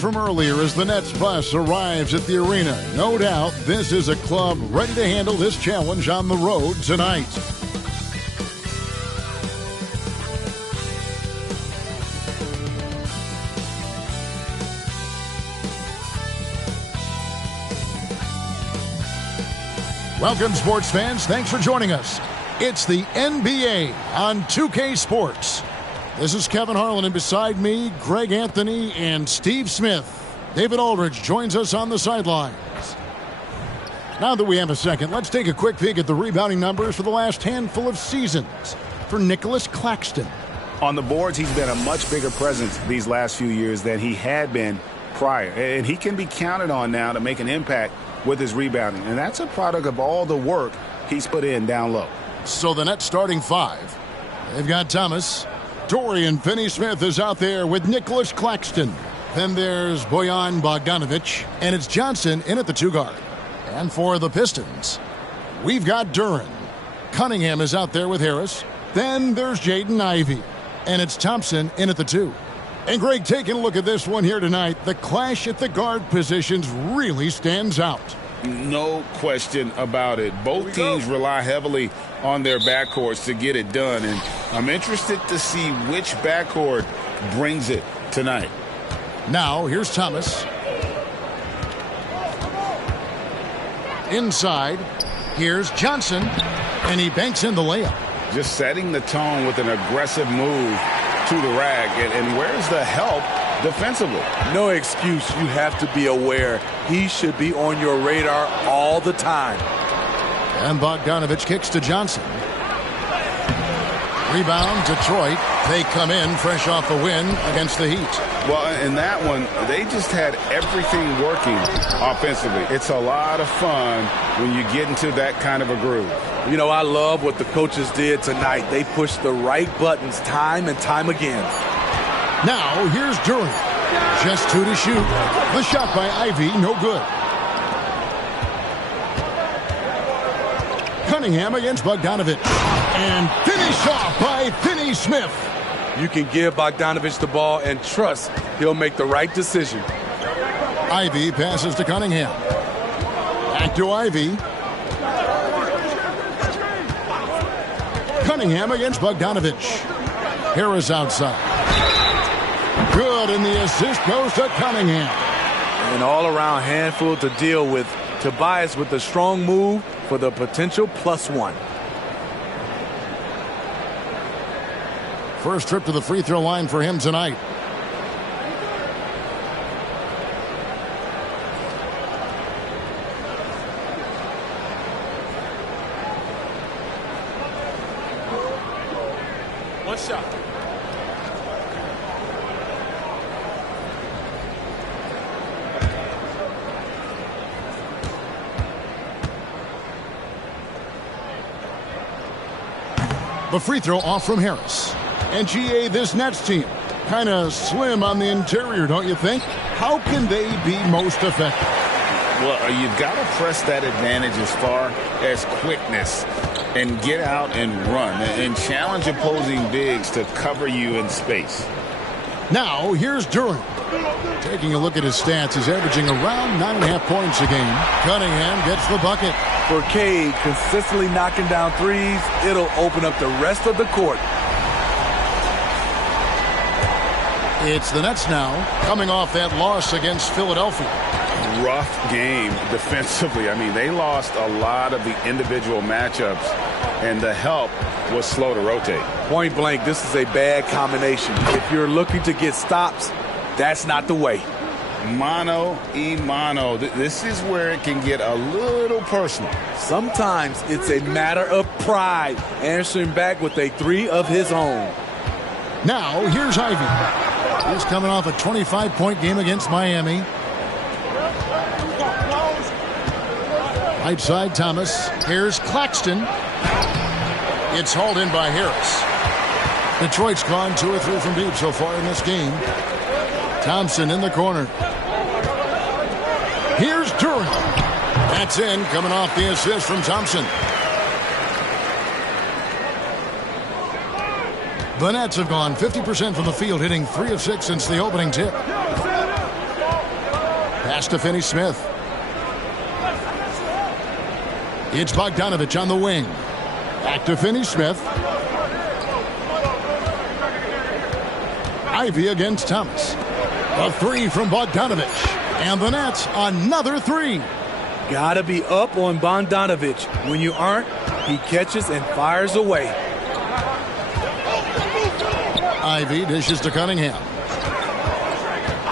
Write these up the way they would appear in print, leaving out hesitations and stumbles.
from earlier as the Nets bus arrives at the arena. No doubt this is a club ready to handle this challenge on the road tonight. Welcome, sports fans. Thanks for joining us. It's the NBA on 2K Sports. This is Kevin Harlan, and beside me, Greg Anthony and Steve Smith. David Aldridge joins us on the sidelines. Now that we have a second, let's take a quick peek at the rebounding numbers for the last handful of seasons for Nicholas Claxton. On the boards, he's been a much bigger presence these last few years than he had been prior. And he can be counted on now to make an impact with his rebounding. And that's a product of all the work he's put in down low. So the Nets starting five. They've got Thomas. Dorian Finney-Smith is out there with Nicholas Claxton. Then there's Bojan Bogdanovic. And it's Johnson in at the 2 guard. And for the Pistons, we've got Duran. Cunningham is out there with Harris. Then there's Jaden Ivey. And it's Thompson in at the 2. And Greg, taking a look at this one here tonight, the clash at the guard positions really stands out. No question about it. Both teams rely heavily on their backcourts to get it done, and I'm interested to see which backcourt brings it tonight. Now, here's Thomas. Inside, here's Johnson, and he banks in the layup. Just setting the tone with an aggressive move to the rack, and where's the help defensively? No excuse. You have to be aware. He should be on your radar all the time. And Bogdanovic kicks to Johnson. Rebound, Detroit. They come in fresh off a win against the Heat. Well, in that one, they just had everything working offensively. It's a lot of fun when you get into that kind of a groove. You know, I love what the coaches did tonight. They pushed the right buttons time and time again. Now, here's Duran. Just 2 to shoot. The shot by Ivey, no good. Cunningham against Bogdanovic. And finish off by Finney-Smith. You can give Bogdanovic the ball and trust he'll make the right decision. Ivey passes to Cunningham. Back to Ivey. Cunningham against Bogdanovic. Harris outside. Good, and the assist goes to Cunningham. An all-around handful to deal with. Tobias with a strong move for the potential +1. First trip to the free throw line for him tonight. One shot. The free throw off from Harris. And GA, this Nets team, kind of slim on the interior, don't you think? How can they be most effective? Well, you've got to press that advantage as far as quickness and get out and run and challenge opposing bigs to cover you in space. Now, here's Duran. Taking a look at his stats, he's averaging around 9.5 points a game. Cunningham gets the bucket. For Cade, consistently knocking down threes, it'll open up the rest of the court. It's the Nets now, coming off that loss against Philadelphia. Rough game defensively. I mean, they lost a lot of the individual matchups, and the help was slow to rotate. Point blank, this is a bad combination. If you're looking to get stops, that's not the way. Mano y mano. This is where it can get a little personal. Sometimes it's a matter of pride, answering back with a 3 of his own. Now, here's Ivey. He's coming off a 25-point game against Miami. Right side, Thomas. Here's Claxton. It's hauled in by Harris. Detroit's gone 2 or 3 from deep so far in this game. Thompson in the corner. Here's Duran. That's in, coming off the assist from Thompson. The Nets have gone 50% from the field, hitting 3 of 6 since the opening tip. Pass to Finney-Smith. It's Bogdanovich on the wing. Back to Finney-Smith. Ivy against Thomas. A three from Bogdanovich. And the Nets, another three. Gotta be up on Bogdanovich. When you aren't, he catches and fires away. Ivy dishes to Cunningham.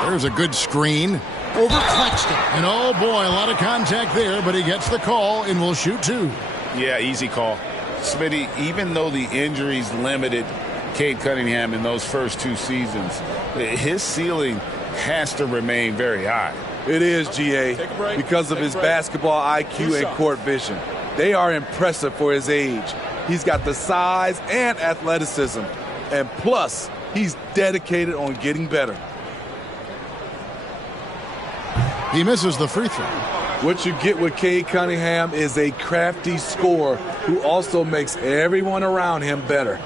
There's a good screen. Over Claxton. And oh boy, a lot of contact there, but he gets the call and will shoot two. Yeah, easy call. Smitty, even though the injuries limited Cade Cunningham in those first two seasons, his ceiling has to remain very high. It is, GA, because of his basketball IQ and court vision. They are impressive for his age. He's got the size and athleticism. And plus, he's dedicated on getting better. He misses the free throw. What you get with Cade Cunningham is a crafty scorer who also makes everyone around him better.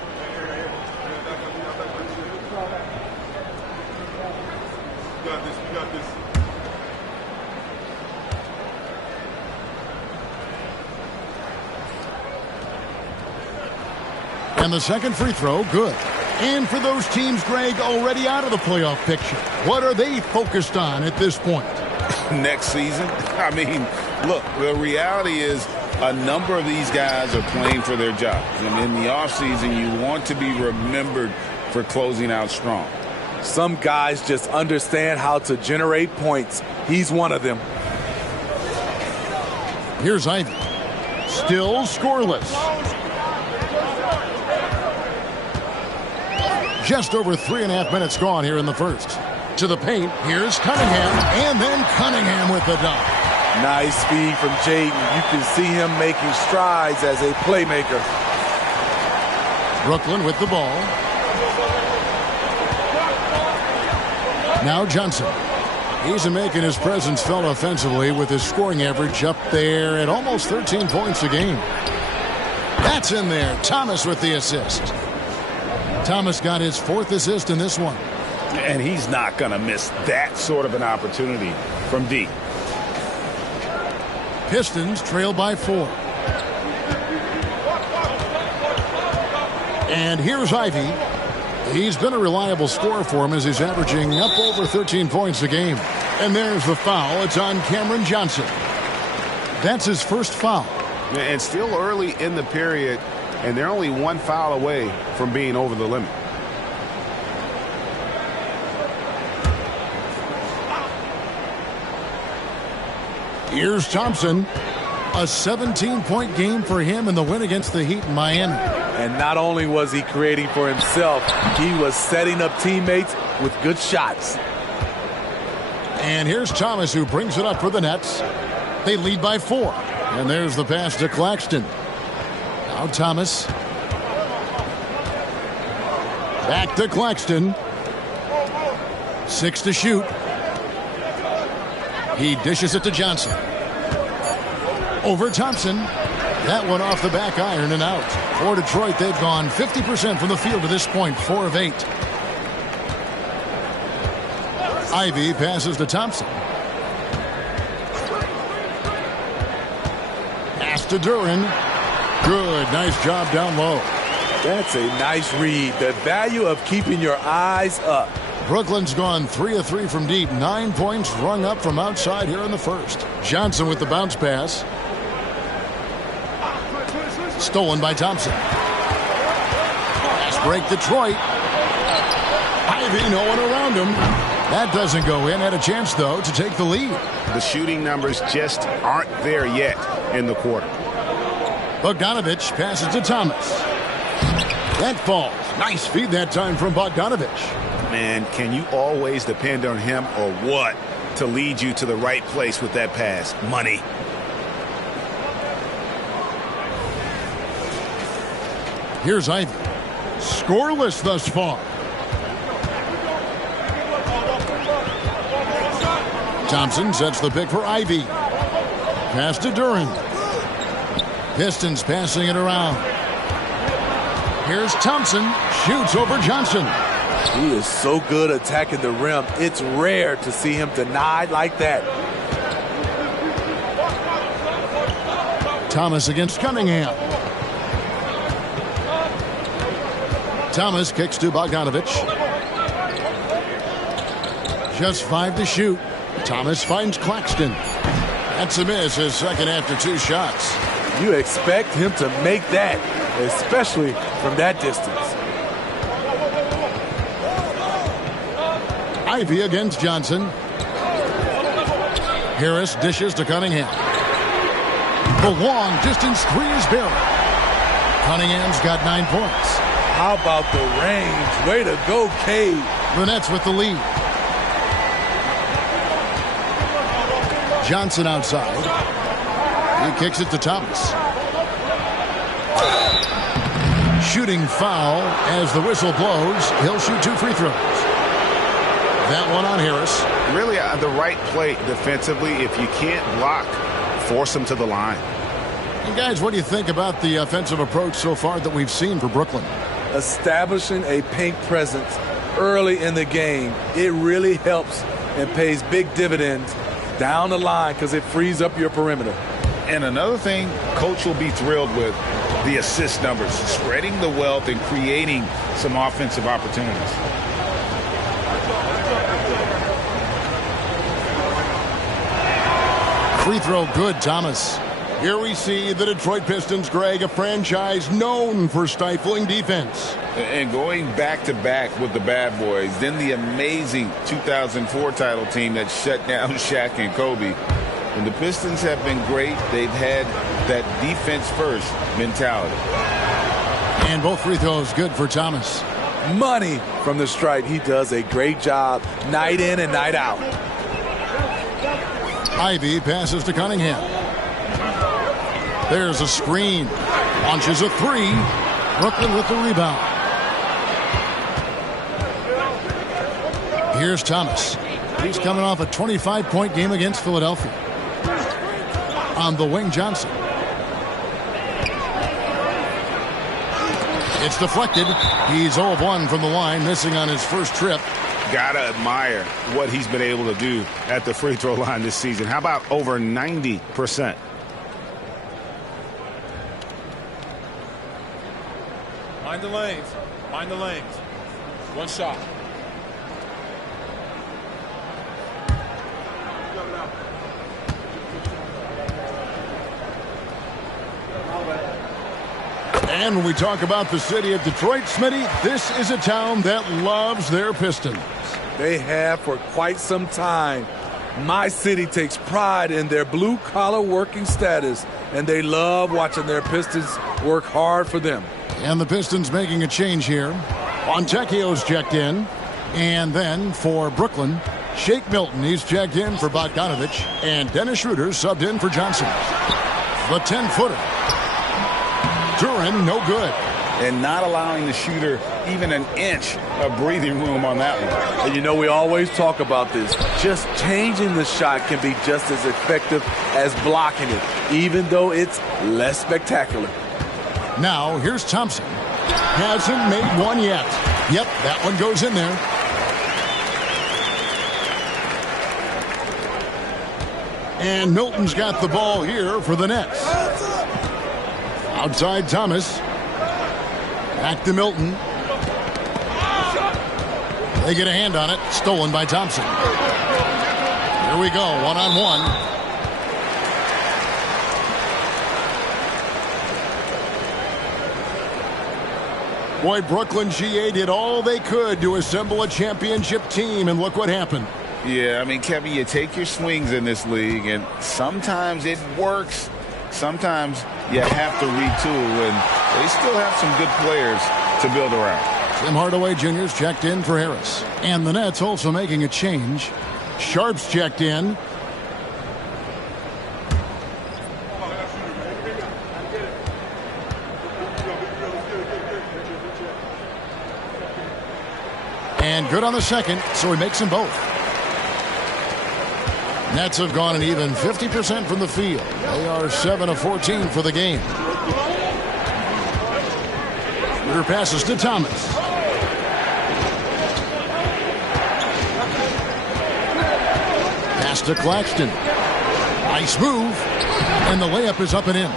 And the second free throw, good. And for those teams, Greg, already out of the playoff picture, what are they focused on at this point? Next season? I mean, look, the reality is a number of these guys are playing for their jobs. And in the offseason, you want to be remembered for closing out strong. Some guys just understand how to generate points. He's one of them. Here's Ivy. Still scoreless. Just over 3.5 minutes gone here in the first. To the paint, here's Cunningham, and then Cunningham with the dunk. Nice speed from Jaden. You can see him making strides as a playmaker. Brooklyn with the ball. Now Johnson. He's making his presence felt offensively with his scoring average up there at almost 13 points a game. That's in there. Thomas with the assist. Thomas got his fourth assist in this one. And he's not going to miss that sort of an opportunity from deep. Pistons trail by 4. And here's Ivy. He's been a reliable scorer for him as he's averaging up over 13 points a game. And there's the foul. It's on Cameron Johnson. That's his first foul. And still early in the period, and they're only one foul away from being over the limit. Here's Thompson. A 17-point game for him in the win against the Heat in Miami. And not only was he creating for himself, he was setting up teammates with good shots. And here's Thomas, who brings it up for the Nets. They lead by 4. And there's the pass to Claxton. Now Thomas. Back to Claxton. 6 to shoot. He dishes it to Johnson. Over Thompson. That one off the back iron and out. For Detroit, they've gone 50% from the field to this point, 4 of 8. Ivy passes to Thompson. Pass to Duran. Good, nice job down low. That's a nice read. The value of keeping your eyes up. Brooklyn's gone 3 of 3 from deep. 9 points rung up from outside here in the first. Johnson with the bounce pass. Stolen by Thompson. Pass break Detroit. Ivy, no one around him. That doesn't go in. Had a chance, though, to take the lead. The shooting numbers just aren't there yet in the quarter. Bogdanovich passes to Thomas. That falls. Nice feed that time from Bogdanovich. Man, can you always depend on him or what to lead you to the right place with that pass? Money. Here's Ivy. Scoreless thus far. Thompson sets the pick for Ivy. Pass to Duran. Pistons passing it around. Here's Thompson. Shoots over Johnson. He is so good attacking the rim. It's rare to see him denied like that. Thomas against Cunningham. Thomas kicks to Bogdanovich. Just 5 to shoot. Thomas finds Claxton. That's a miss, his second after 2 shots. You expect him to make that, especially from that distance. Ivy against Johnson. Harris dishes to Cunningham. The long distance 3 is buried. Cunningham's got 9 points. How about the range? Way to go, Cade. The Nets with the lead. Johnson outside. He kicks it to Thomas. Shooting foul as the whistle blows. He'll shoot 2 free throws. That one on Harris. Really the right play defensively. If you can't block, force him to the line. And guys, what do you think about the offensive approach so far that we've seen for Brooklyn? Establishing a paint presence early in the game, it really helps and pays big dividends down the line because it frees up your perimeter. And another thing coach will be thrilled with, the assist numbers, spreading the wealth and creating some offensive opportunities. Free throw good, Thomas. Here we see the Detroit Pistons, Greg, a franchise known for stifling defense. And going back-to-back with the bad boys, then the amazing 2004 title team that shut down Shaq and Kobe. And the Pistons have been great. They've had that defense-first mentality. And both free throws good for Thomas. Money from the stripe. He does a great job night in and night out. Ivy passes to Cunningham. There's a screen. Launches a 3. Brooklyn with the rebound. Here's Thomas. He's coming off a 25-point game against Philadelphia. On the wing, Johnson. It's deflected. He's 0 of 1 from the line, missing on his first trip. Gotta admire what he's been able to do at the free throw line this season. How about over 90%? Mind the lanes. Mind the lanes. One shot. And when we talk about the city of Detroit, Smitty, this is a town that loves their Pistons. They have for quite some time. My city takes pride in their blue-collar working status, and they love watching their Pistons work hard for them. And the Pistons making a change here. Fontecchio's checked in. And then for Brooklyn, Shake Milton, he's checked in for Bogdanovich. And Dennis Schroeder subbed in for Johnson. The 10-footer. Duran, no good. And not allowing the shooter even an inch of breathing room on that one. And you know, we always talk about this. Just changing the shot can be just as effective as blocking it, even though it's less spectacular. Now, here's Thompson. Hasn't made one yet. Yep, that one goes in there. And Milton's got the ball here for the Nets. Outside Thomas. Back to Milton. They get a hand on it. Stolen by Thompson. Here we go, one-on-one. Boy, Brooklyn GA did all they could to assemble a championship team, and look what happened. Yeah, I mean, Kevin, you take your swings in this league, and sometimes it works. Sometimes you have to retool, and they still have some good players to build around. Tim Hardaway Jr.'s checked in for Harris. And the Nets also making a change. Sharp's checked in. And good on the second, so he makes them both. Nets have gone an even 50% from the field. They are 7 of 14 for the game. Shooter passes to Thomas. Pass to Claxton. Nice move. And the layup is up and in.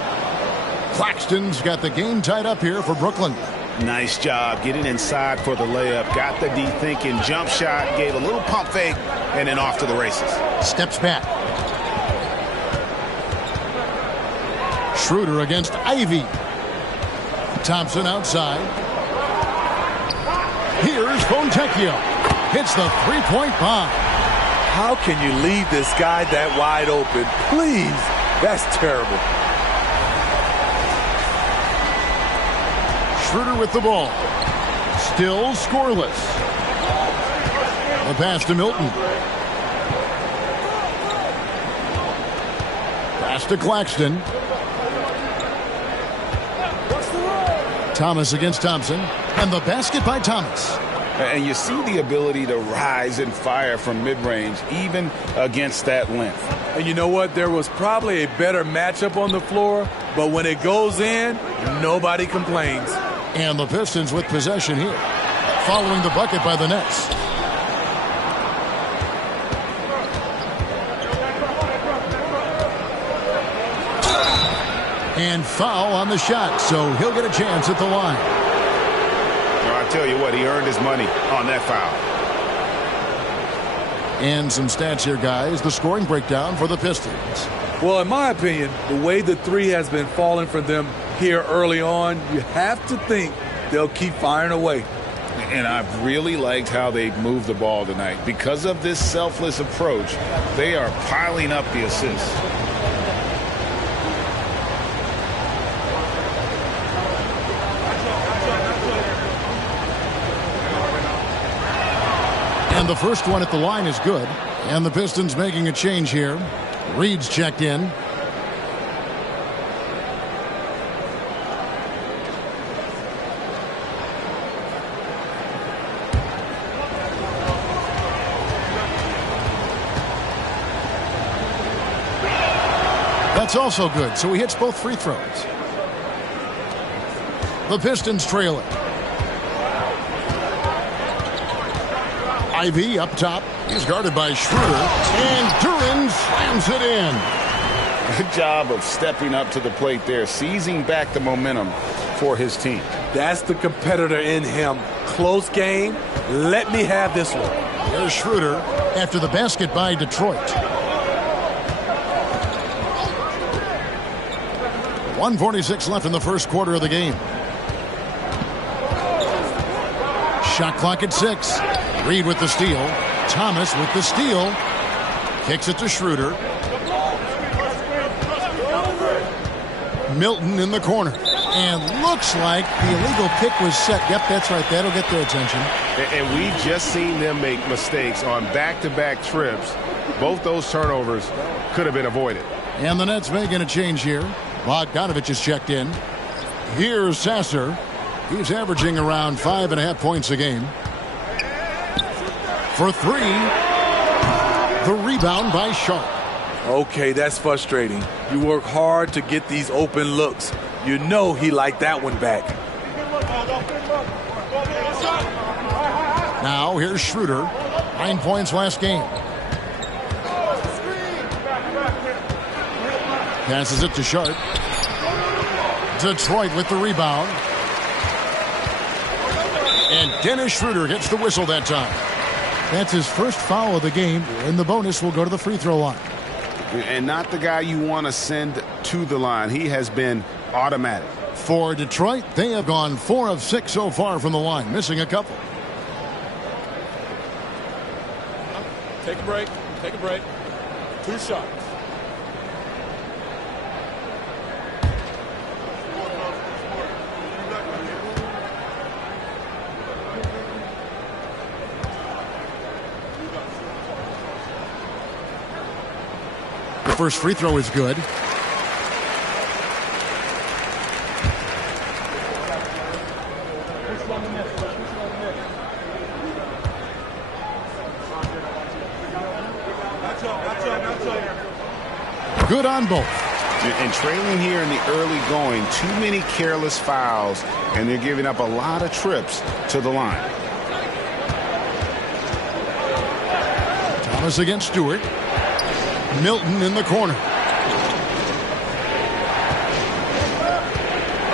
Claxton's got the game tied up here for Brooklyn. Nice job getting inside for the layup. Got the deep thinking jump shot. Gave a little pump fake. And then off to the races. Steps back. Schroeder against Ivy. Thompson outside. Here's Fontecchio. Hits the three-point bomb. How can you leave this guy that wide open? Please. That's terrible. Schroeder with the ball. Still scoreless. The pass to Milton. Pass to Claxton. Thomas against Thompson. And the basket by Thomas. And you see the ability to rise and fire from mid-range, even against that length. And you know what? There was probably a better matchup on the floor, but when it goes in, nobody complains. And the Pistons with possession here, following the bucket by the Nets. And foul on the shot, so he'll get a chance at the line. I tell you what, he earned his money on that foul. And some stats here, guys. The scoring breakdown for the Pistons. Well, in my opinion, the way the three has been falling for them here early on, you have to think they'll keep firing away. And I've really liked how they've moved the ball tonight. Because of this selfless approach, they are piling up the assists. And the first one at the line is good. And the Pistons making a change here. Reed's checked in. That's also good, so he hits both free throws. The Pistons trail it. Ivy up top. He's guarded by Schroeder. And Duran slams it in. Good job of stepping up to the plate there, seizing back the momentum for his team. That's the competitor in him. Close game. Let me have this one. There's Schroeder after the basket by Detroit. 1:46 left in the first quarter of the game. Shot clock at 6. Reed with the steal. Thomas with the steal. Kicks it to Schroeder. Milton in the corner. And looks like the illegal pick was set. Yep, that's right. That'll get their attention. And we've just seen them make mistakes on back-to-back trips. Both those turnovers could have been avoided. And the Nets making a change here. Bogdanovich is checked in. Here's Sasser. He's averaging around 5.5 points a game. For 3. The rebound by Sharp. Okay, that's frustrating. You work hard to get these open looks. You know he liked that one back. Now here's Schroeder. 9 points last game. Passes it to Sharp. Detroit with the rebound. And Dennis Schroeder gets the whistle that time. That's his first foul of the game, and the bonus will go to the free throw line. And not the guy you want to send to the line. He has been automatic. For Detroit, they have gone 4 of 6 so far from the line, missing a couple. Take a break. Take a break. 2 shots. The first free throw is good. Good on both. And trailing here in the early going, too many careless fouls, and they're giving up a lot of trips to the line. Thomas against Stewart. Milton in the corner.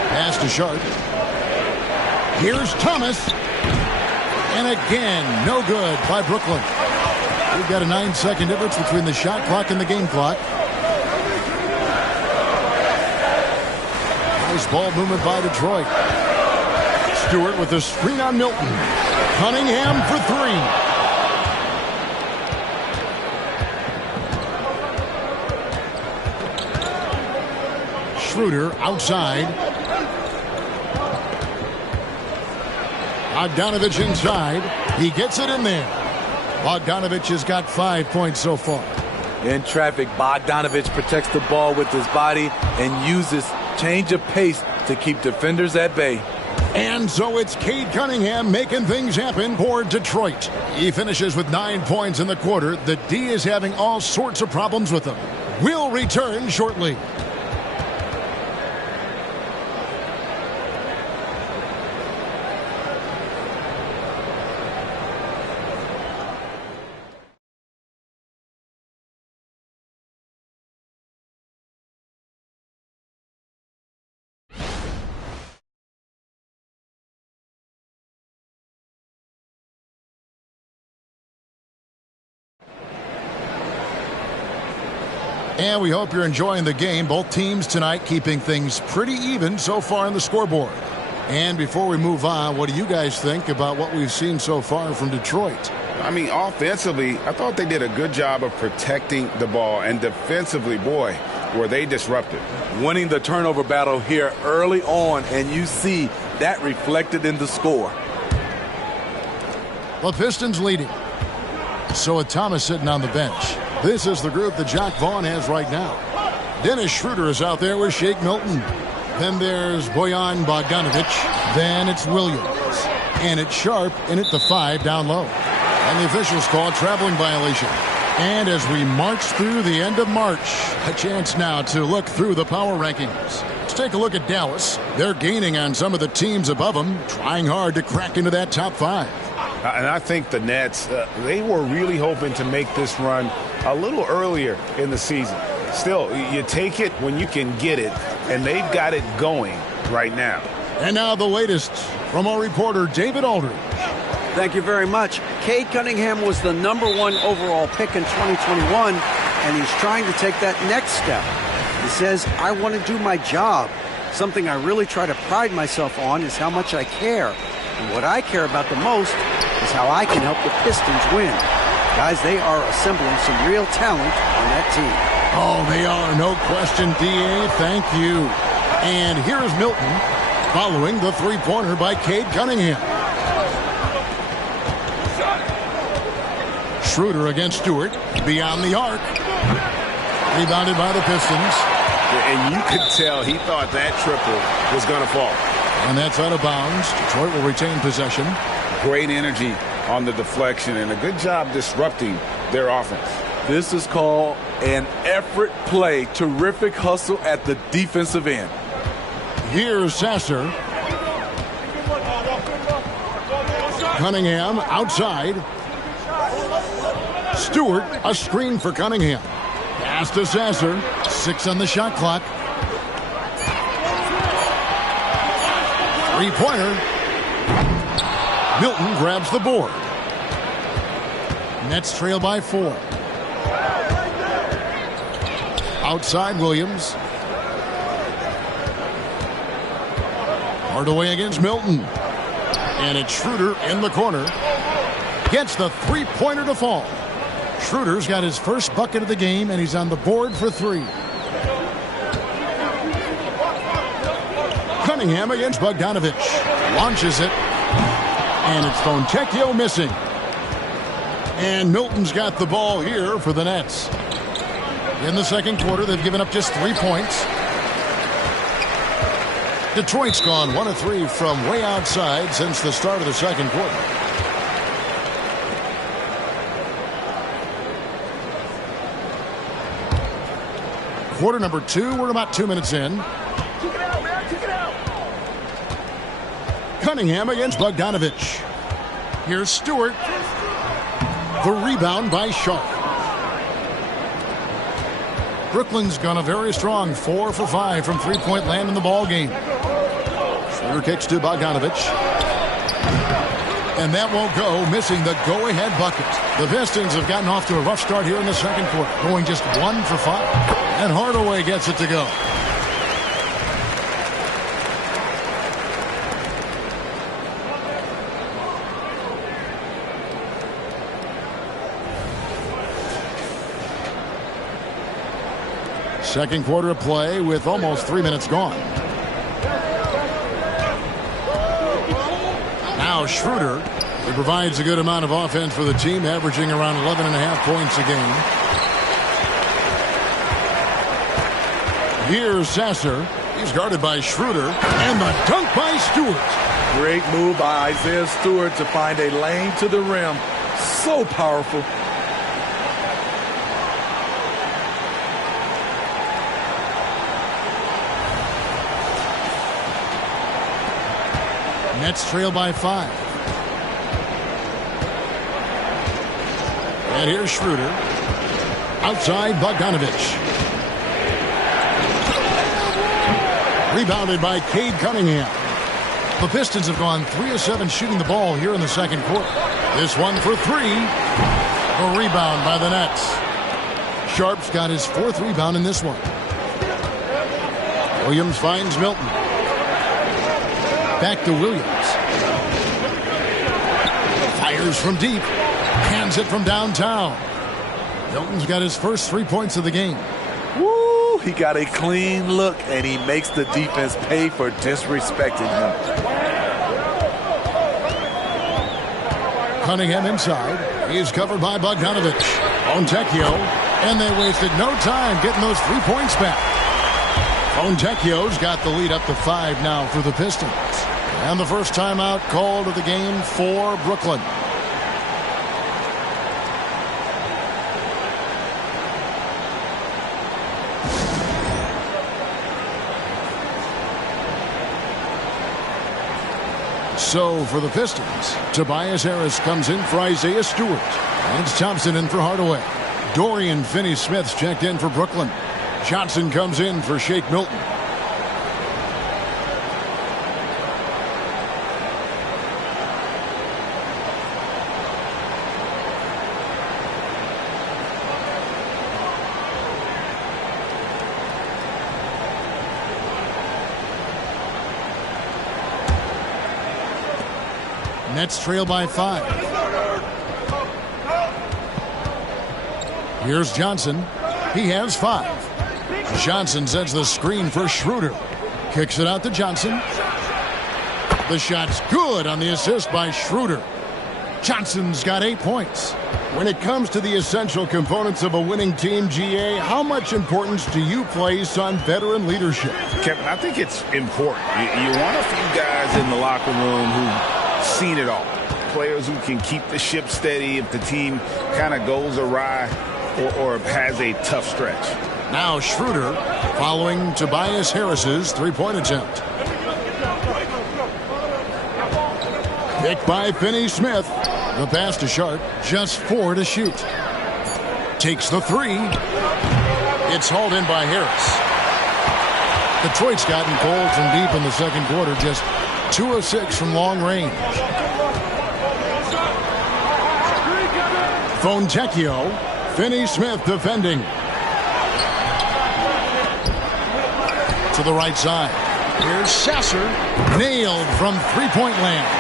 Pass to Sharp. Here's Thomas. And again, no good by Brooklyn. We've got a 9-second difference between the shot clock and the game clock. Nice ball movement by Detroit. Stewart with the screen on Milton. Cunningham for three. Schroeder outside. Bogdanovich inside. He gets it in there. Bogdanovich has got 5 points so far. In traffic, Bogdanovich protects the ball with his body and uses change of pace to keep defenders at bay. And so it's Cade Cunningham making things happen for Detroit. He finishes with 9 points in the quarter. The D is having all sorts of problems with him. We'll return shortly. And we hope you're enjoying the game. Both teams tonight keeping things pretty even so far on the scoreboard. And before we move on, what do you guys think about what we've seen so far from Detroit? I mean, offensively, I thought they did a good job of protecting the ball. And defensively, boy, were they disruptive. Winning the turnover battle here early on, and you see that reflected in the score. The Pistons leading. So with Thomas sitting on the bench. This is the group that Jack Vaughn has right now. Dennis Schroeder is out there with Shake Milton. Then there's Bojan Bogdanovich. Then it's Williams. And it's Sharp in at the 5 down low. And the officials call a traveling violation. And as we march through the end of March, a chance now to look through the power rankings. Let's take a look at Dallas. They're gaining on some of the teams above them, trying hard to crack into that top 5. And I think the Nets, they were really hoping to make this run a little earlier in the season. Still, you take it when you can get it, and they've got it going right now. And now the latest from our reporter, David Aldridge. Thank you very much. Cade Cunningham was the #1 overall pick in 2021, and he's trying to take that next step. He says, I want to do my job. Something I really try to pride myself on is how much I care. And what I care about the most is how I can help the Pistons win. Guys, they are assembling some real talent on that team. Oh, they are, no question, D.A. Thank you. And here's Milton following the three-pointer by Cade Cunningham. Schroeder against Stewart. Beyond the arc. Rebounded by the Pistons. And you could tell he thought that triple was going to fall. And that's out of bounds. Detroit will retain possession. Great energy on the deflection and a good job disrupting their offense. This is called an effort play. Terrific hustle at the defensive end. Here's Sasser. Cunningham outside. Stewart, a screen for Cunningham. Pass to Sasser. 6 on the shot clock. Three-pointer. Milton grabs the board. Nets trail by 4. Outside Williams. Hardaway against Milton. And it's Schroeder in the corner. Gets the three-pointer to fall. Schroeder's got his first bucket of the game, and he's on the board for 3. Cunningham against Bogdanovich. Launches it. And it's Fontecchio missing. And Milton's got the ball here for the Nets. In the second quarter, they've given up just 3 points. Detroit's gone 1 of 3 from way outside since the start of the second quarter. Quarter number 2, we're about 2 minutes in. Kick it out, man. Kick it out. Cunningham against Bogdanovich. Here's Stewart. The rebound by Sharp. Brooklyn's gone a very strong 4 for 5 from three-point land in the ball game. Schroeder kicks to Bogdanovich. And that won't go, missing the go-ahead bucket. The Pistons have gotten off to a rough start here in the second quarter, going just 1 for 5. And Hardaway gets it to go. Second quarter of play with almost 3 minutes gone. Now Schroeder, he provides a good amount of offense for the team, averaging around 11.5 points a game. Here's Sasser. He's guarded by Schroeder. And the dunk by Stewart. Great move by Isaiah Stewart to find a lane to the rim. So powerful. Nets trail by 5. And here's Schroeder. Outside Bogdanovich. Rebounded by Cade Cunningham. The Pistons have gone 3 of 7 shooting the ball here in the second quarter. This one for 3. A rebound by the Nets. Sharp's got his 4th rebound in this one. Williams finds Milton. Back to Williams. Fires from deep. Hands it from downtown. Milton's got his first 3 points of the game. Woo! He got a clean look, and he makes the defense pay for disrespecting him. Cunningham inside. He's covered by Bogdanovich. Fontecchio. And they wasted no time getting those 3 points back. Fontecchio's got the lead up to 5 now for the Pistons. And the first timeout called of the game for Brooklyn. So for the Pistons, Tobias Harris comes in for Isaiah Stewart. And it's Thompson in for Hardaway. Dorian Finney-Smith's checked in for Brooklyn. Johnson comes in for Shake Milton. Nets trail by 5. Here's Johnson. He has 5. Johnson sets the screen for Schroeder. Kicks it out to Johnson. The shot's good on the assist by Schroeder. Johnson's got 8 points. When it comes to the essential components of a winning team, GA, how much importance do you place on veteran leadership? Kevin, I think it's important. You want a few guys in the locker room who've seen it all. Players who can keep the ship steady if the team kind of goes awry or has a tough stretch. Now Schroeder following Tobias Harris's 3-point attempt. Picked by Finney-Smith. The pass to Sharp, just 4 to shoot. Takes the 3. It's hauled in by Harris. Detroit's gotten cold from deep in the second quarter, just 2 of 6 from long range. Fontecchio, Finney-Smith defending. To the right side. Here's Sasser, nailed from 3-point land.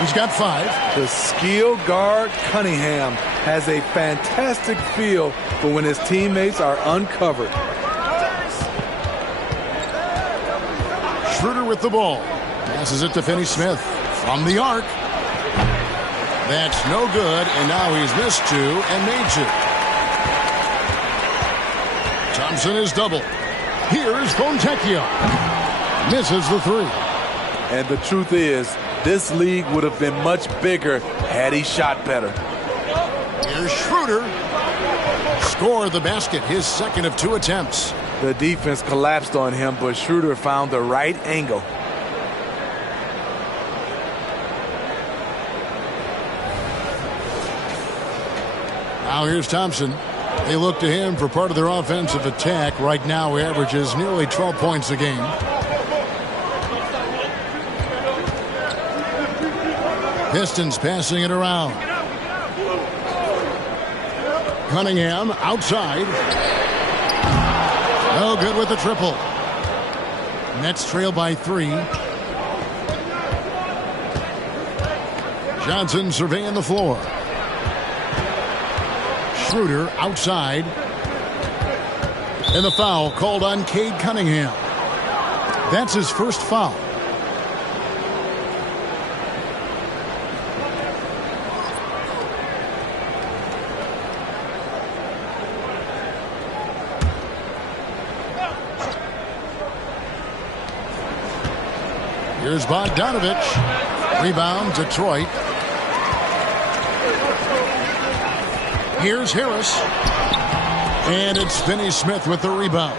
He's got 5. The skill guard Cunningham has a fantastic feel for when his teammates are uncovered. Schroeder with the ball. Passes it to Finney-Smith from the arc. That's no good, and now he's missed 2 and made 2. Thompson is doubled. Here's Fontecchio. Misses the 3. And the truth is, this league would have been much bigger had he shot better. Here's Schroeder. Scored the basket, his second of 2 attempts. The defense collapsed on him, but Schroeder found the right angle. Now here's Thompson. They look to him for part of their offensive attack. Right now, he averages nearly 12 points a game. Pistons passing it around. Cunningham outside. No good with the triple. Nets trail by 3. Johnson surveying the floor. Schroeder outside. And the foul called on Cade Cunningham. That's his first foul. Here's Bogdanovich. Rebound, Detroit. Here's Harris. And it's Finney-Smith with the rebound.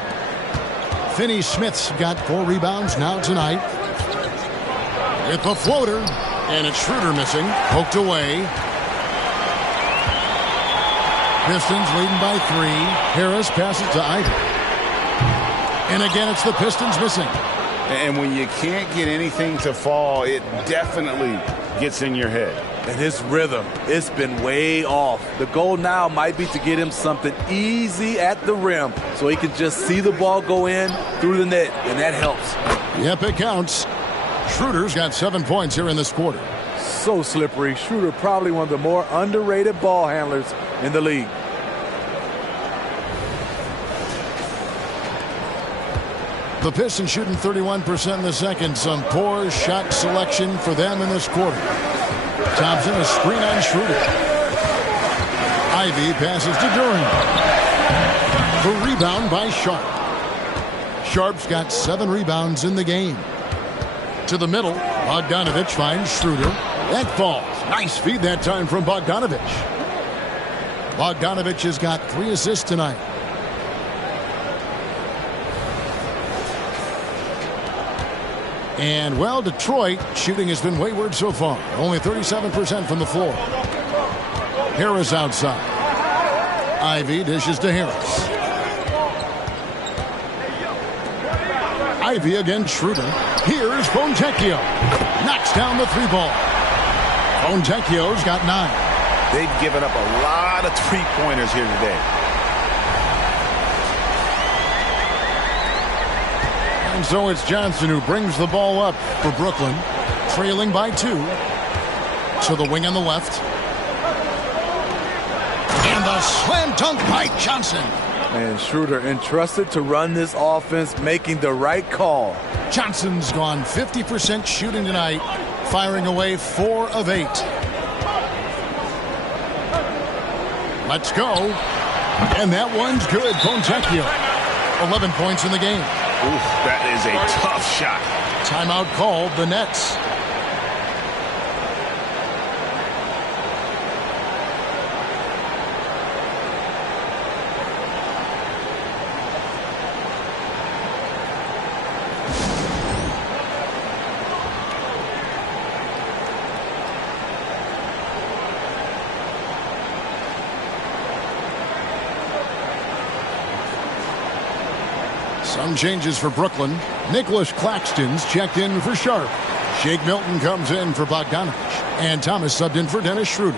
Finney-Smith's got 4 rebounds now tonight. With the floater. And it's Schroeder missing. Poked away. Pistons leading by 3. Harris passes to Ivy. And again, it's the Pistons missing. And when you can't get anything to fall, it definitely gets in your head. And his rhythm, it's been way off. The goal now might be to get him something easy at the rim so he can just see the ball go in through the net, and that helps. Yep, it counts. Schroeder's got 7 points here in this quarter. So slippery. Schroeder probably one of the more underrated ball handlers in the league. The Pistons shooting 31% in the second. Some poor shot selection for them in this quarter. Thompson, a screen on Schroeder. Ivy passes to Durant. The rebound by Sharp. Sharp's got 7 rebounds in the game. To the middle, Bogdanovich finds Schroeder. That falls. Nice feed that time from Bogdanovich. Bogdanovich has got 3 assists tonight. And, well, Detroit shooting has been wayward so far. Only 37% from the floor. Harris outside. Ivy dishes to Harris. Ivy against Schroeder. Here's Fontecchio. Knocks down the 3-ball. Fontecchio's got 9. They've given up a lot of 3-pointers here today. And so it's Johnson who brings the ball up for Brooklyn, trailing by 2. So the wing on the left. And the slam dunk by Johnson. And Schroeder entrusted to run this offense, making the right call. Johnson's gone 50% shooting tonight, firing away 4 of 8. Let's go. And that one's good. Fontecchio. 11 points in the game. Ooh, that is a tough shot. Timeout called the Nets. Some changes for Brooklyn. Nicholas Claxton's checked in for Sharp. Shake Milton comes in for Bogdanovich. And Thomas subbed in for Dennis Schroeder.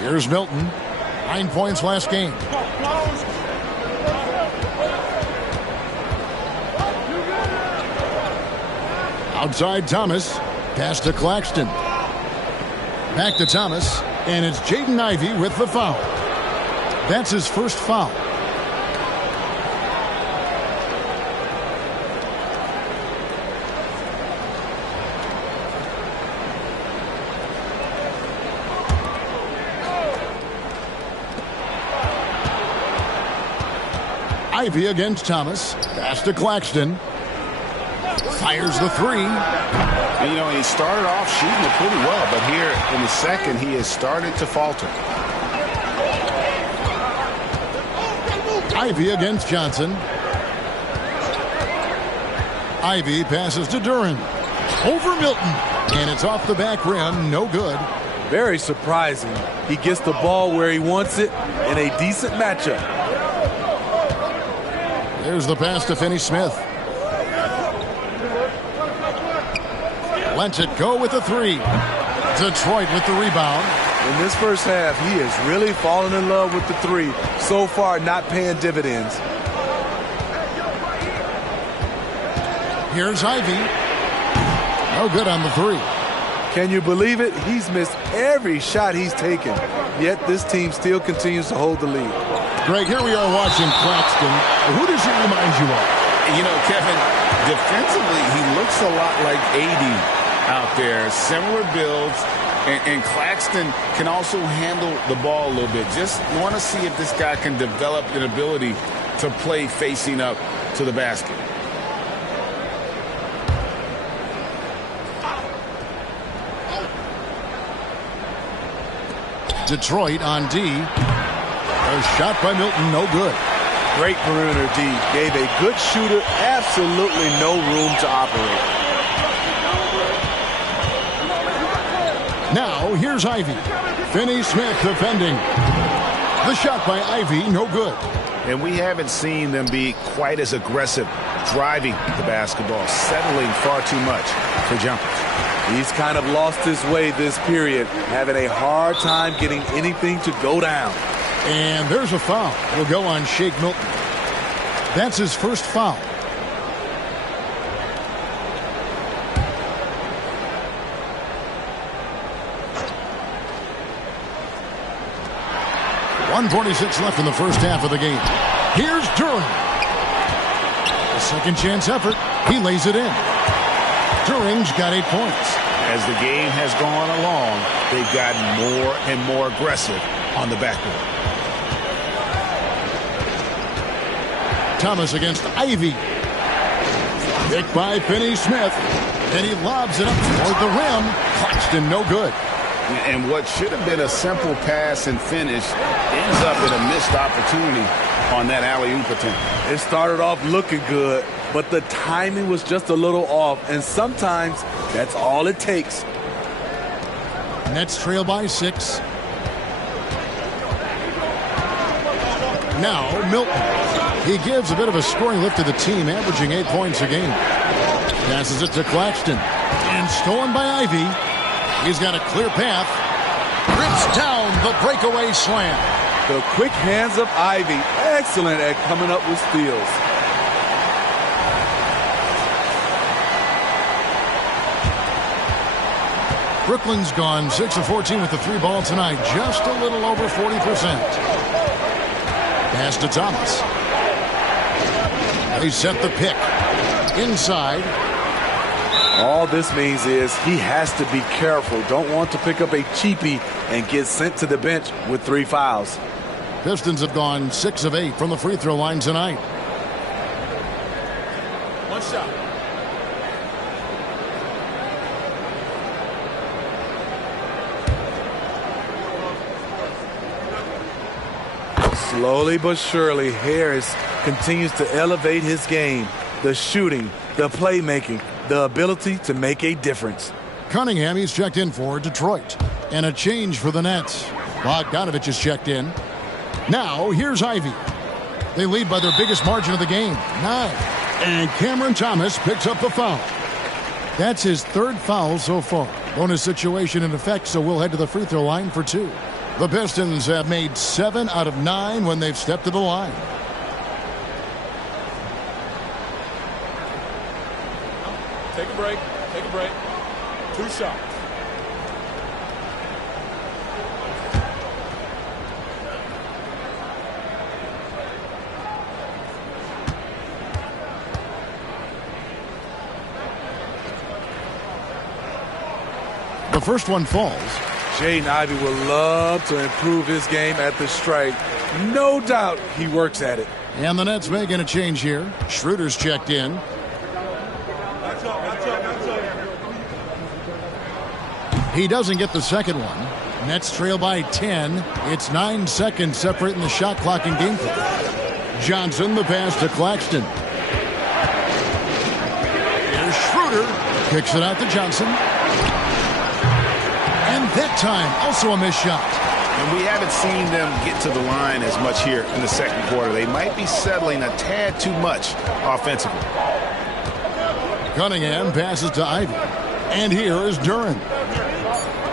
Here's Milton. 9 points last game. Outside Thomas. Pass to Claxton. Back to Thomas. And it's Jaden Ivey with the foul. That's his first foul. Ivy against Thomas. Pass to Claxton. Fires the 3. And, you know, he started off shooting it pretty well, but here in the second, he has started to falter. Ivy against Johnson. Ivy passes to Duran. Over Milton. And it's off the back rim. No good. Very surprising. He gets the ball where he wants it in a decent matchup. There's the pass to Finney-Smith. Lets it go with the three. Detroit with the rebound. In this first half, he has really fallen in love with the three. So far, not paying dividends. Here's Ivy. No good on the three. Can you believe it? He's missed every shot he's taken. Yet this team still continues to hold the lead. Greg, here we are watching Claxton. Who does he remind you of? You know, Kevin, defensively, he looks a lot like AD out there. Similar builds. And Claxton can also handle the ball a little bit. Just want to see if this guy can develop an ability to play facing up to the basket. Detroit on D. A shot by Milton, no good. Great perimeter D. Gave a good shooter absolutely no room to operate. Now, here's Ivy. Finney-Smith defending. The shot by Ivy, no good. And we haven't seen them be quite as aggressive driving the basketball, settling far too much for jumpers. He's kind of lost his way this period, having a hard time getting anything to go down. And there's a foul. It'll go on Shake Milton. That's his first foul. .146 left in the first half of the game. Here's Duran. A second chance effort. He lays it in. Duran's got 8 points. As the game has gone along, they've gotten more and more aggressive on the backboard. Thomas against Ivy. Picked by Finney-Smith. And he lobs it up toward the rim. Claxton, no good. And what should have been a simple pass and finish ends up in a missed opportunity on that alley-oop attempt. It started off looking good, but the timing was just a little off, and sometimes that's all it takes. Nets trail by 6. Now, Milton. He gives a bit of a scoring lift to the team, averaging 8 points a game. Passes it to Claxton. And stolen by Ivy. He's got a clear path. Rips down the breakaway slam. The quick hands of Ivy. Excellent at coming up with steals. Brooklyn's gone 6 of 14 with the 3 ball tonight. Just a little over 40%. Pass to Thomas. They set the pick. Inside. All this means is he has to be careful. Don't want to pick up a cheapie and get sent to the bench with 3 fouls. Pistons have gone 6 of 8 from the free throw line tonight. One shot. Slowly but surely, Harris continues to elevate his game. The shooting, the playmaking, the ability to make a difference. Cunningham, he's checked in for Detroit. And a change for the Nets. Bogdanovich is checked in. Now, here's Ivy. They lead by their biggest margin of the game, 9. And Cameron Thomas picks up the foul. That's his 3rd foul so far. Bonus situation in effect, so we'll head to the free throw line for 2. The Pistons have made 7 out of 9 when they've stepped to the line. Take a break. Take a break. 2 shots. The first one falls. Jaden Ivey would love to improve his game at the stripe. No doubt he works at it. And the Nets making a change here. Schroeder's checked in. He doesn't get the second one. Nets trail by 10. It's 9 seconds separating the shot clock and game clock. Johnson, the pass to Claxton. Here's Schroeder. Kicks it out to Johnson. And that time, also a missed shot. And we haven't seen them get to the line as much here in the second quarter. They might be settling a tad too much offensively. Cunningham passes to Ivy. And here is Duren.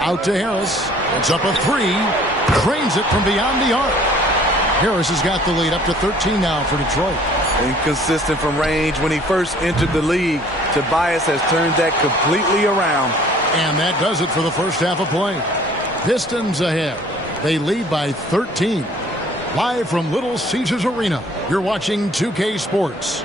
Out to Harris. It's up a three. Drains it from beyond the arc. Harris has got the lead up to 13 now for Detroit. Inconsistent from range when he first entered the league. Tobias has turned that completely around. And that does it for the first half of play. Pistons ahead. They lead by 13. Live from Little Caesars Arena, you're watching 2K Sports.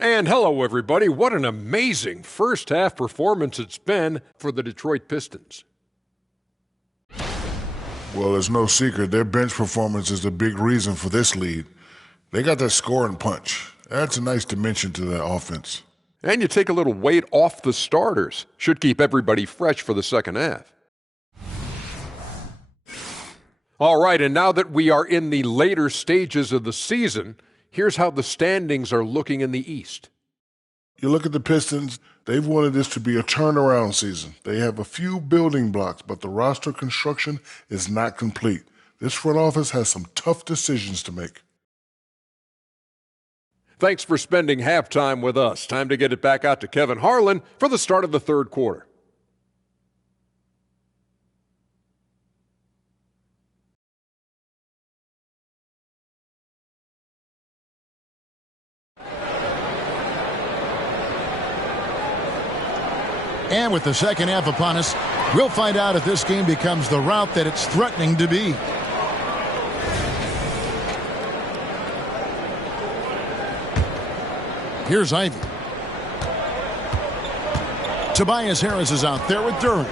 And hello, everybody. What an amazing first-half performance it's been for the Detroit Pistons. Well, it's no secret their bench performance is the big reason for this lead. They got that scoring punch. That's a nice dimension to their offense. And you take a little weight off the starters. Should keep everybody fresh for the second half. All right, and now that we are in the later stages of the season, here's how the standings are looking in the East. You look at the Pistons, they've wanted this to be a turnaround season. They have a few building blocks, but the roster construction is not complete. This front office has some tough decisions to make. Thanks for spending halftime with us. Time to get it back out to Kevin Harlan for the start of the third quarter. And with the second half upon us, we'll find out if this game becomes the route that it's threatening to be. Here's Ivy. Tobias Harris is out there with Duren.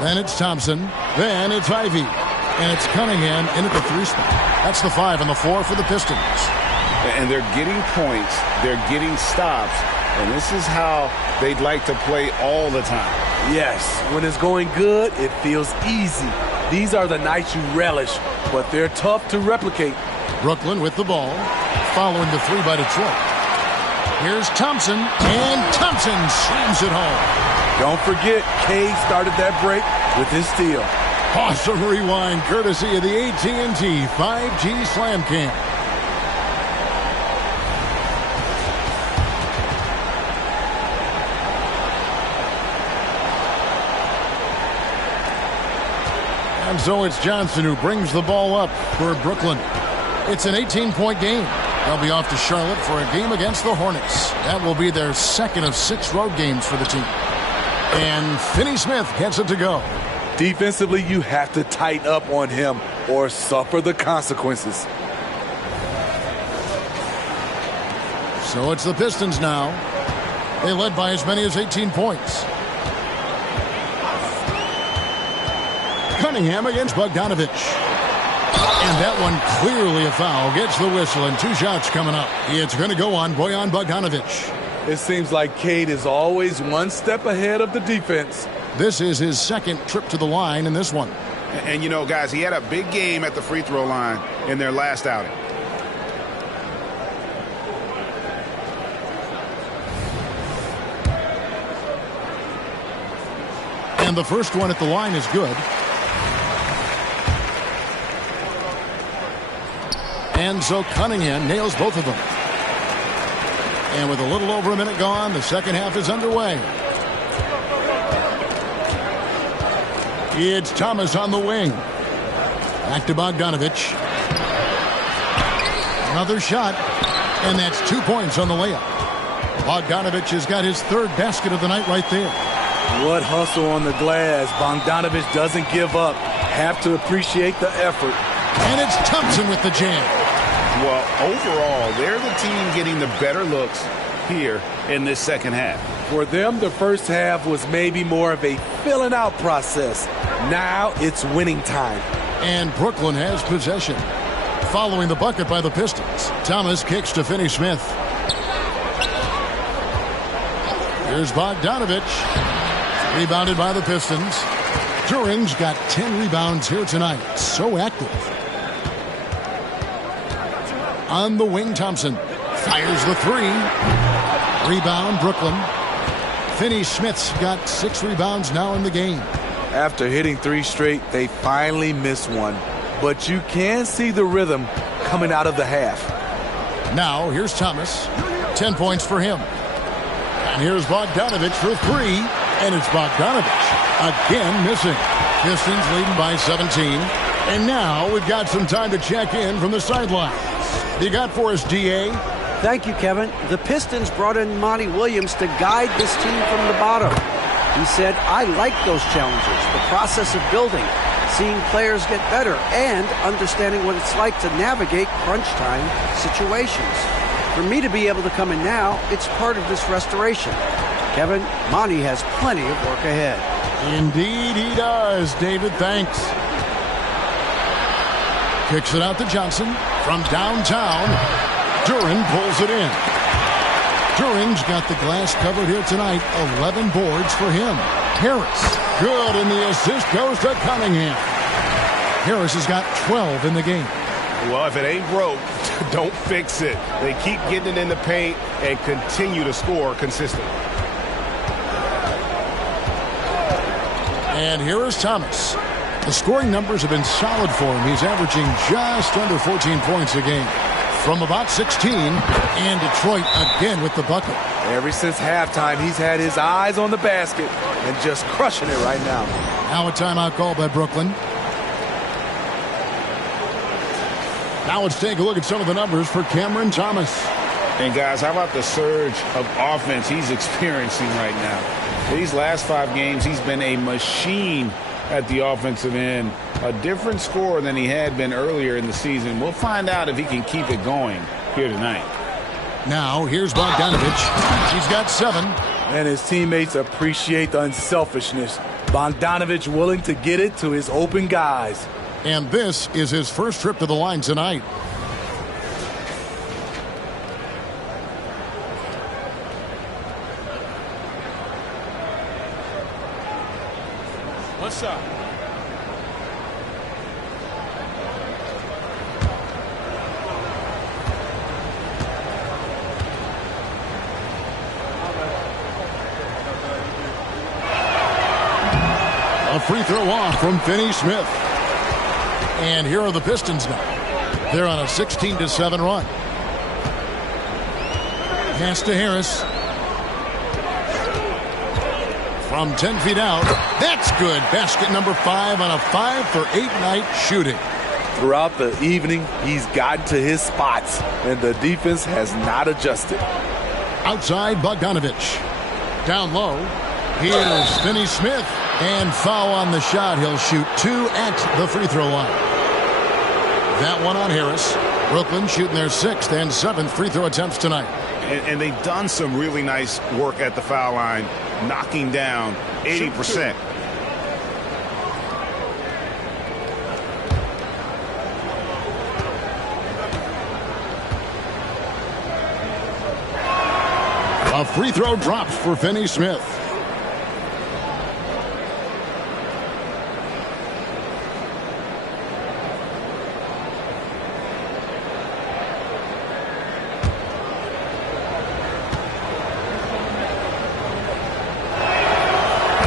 Then it's Thompson. Then it's Ivy. And it's Cunningham in at the 3 spot. That's the 5 and the 4 for the Pistons. And they're getting points. They're getting stops. And this is how they'd like to play all the time. Yes, when it's going good, it feels easy. These are the nights you relish, but they're tough to replicate. Brooklyn with the ball, following the 3 by Detroit. Here's Thompson, and Thompson slams it home. Don't forget, Cade started that break with his steal. Awesome rewind, courtesy of the AT&T 5G Slam Cam. And so it's Johnson who brings the ball up for Brooklyn. It's an 18-point game. They'll be off to Charlotte for a game against the Hornets. That will be their second of 6 road games for the team. And Finney Smith gets it to go. Defensively, you have to tighten up on him or suffer the consequences. So it's the Pistons now. They led by as many as 18 points. Cunningham against Bogdanovich. And that one clearly a foul. Gets the whistle and 2 shots coming up. It's going to go on Bojan Bogdanovich. It seems like Cade is always one step ahead of the defense. This is his second trip to the line in this one. And you know, guys, he had a big game at the free throw line in their last outing. And the first one at the line is good. And so Cunningham nails both of them. And with a little over a minute gone, the second half is underway. It's Thomas on the wing. Back to Bogdanovich. Another shot. And that's 2 points on the layup. Bogdanovich has got his third basket of the night right there. What hustle on the glass. Bogdanovich doesn't give up. Have to appreciate the effort. And it's Thompson with the jam. Well, overall, they're the team getting the better looks here in this second half. For them, the first half was maybe more of a filling out process. Now it's winning time. And Brooklyn has possession. Following the bucket by the Pistons, Thomas kicks to Finney Smith. Here's Bogdanovich. Rebounded by the Pistons. Duran's got 10 rebounds here tonight. So active. On the wing, Thompson fires the 3. Rebound, Brooklyn. Finney Smith's got 6 rebounds now in the game. After hitting 3 straight, they finally missed one. But you can see the rhythm coming out of the half. Now, here's Thomas. 10 points for him. And here's Bogdanovich for 3. And it's Bogdanovich again missing. Pistons leading by 17. And now we've got some time to check in from the sidelines. You got for us, D.A.? Thank you, Kevin. The Pistons brought in Monty Williams to guide this team from the bottom. He said, I like those challenges, the process of building, seeing players get better, and understanding what it's like to navigate crunch time situations. For me to be able to come in now, it's part of this restoration. Kevin, Monty has plenty of work ahead. Indeed he does, David. Thanks. Kicks it out to Johnson from downtown. Duran pulls it in. Duran's got the glass covered here tonight. 11 boards for him. Harris, good, and the assist goes to Cunningham. Harris has got 12 in the game. Well, if it ain't broke, don't fix it. They keep getting it in the paint and continue to score consistently. And here is Thomas. The scoring numbers have been solid for him. He's averaging just under 14 points a game from about 16. And Detroit again with the bucket. Ever since halftime, he's had his eyes on the basket and just crushing it right now. Now a timeout call by Brooklyn. Now let's take a look at some of the numbers for Cameron Thomas. And guys, how about the surge of offense he's experiencing right now? These last 5 games, he's been a machine at the offensive end. A different scorer than he had been earlier in the season. We'll find out if he can keep it going here tonight. Now, here's Bogdanovich. He's got 7. And his teammates appreciate the unselfishness. Bogdanovich willing to get it to his open guys. And this is his first trip to the line tonight. One shot. A free throw off from Finney Smith. And here are the Pistons now. They're on a 16-7 run. Pass to Harris. From 10 feet out. That's good. Basket number 5 on a 5-for-8 night shooting. Throughout the evening, he's gotten to his spots, and the defense has not adjusted. Outside, Bogdanovich. Down low. Here's Finney-Smith. And foul on the shot. He'll shoot 2 at the free throw line. That one on Harris. Brooklyn shooting their 6th and 7th free throw attempts tonight. And they've done some really nice work at the foul line, knocking down 80%. A free throw drops for Finney-Smith.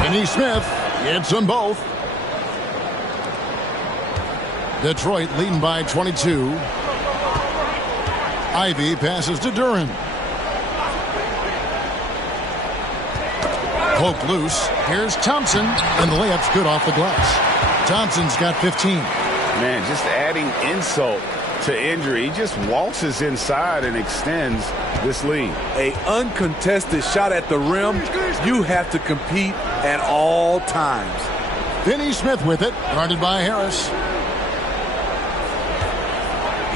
Finney-Smith hits them both. Detroit leading by 22. Ivy passes to Duran. Poke loose. Here's Thompson, and the layup's good off the glass. Thompson's got 15. Man, just adding insult to injury. He just waltzes inside and extends this lead. A uncontested shot at the rim. You have to compete at all times. Finney-Smith with it, guarded by Harris.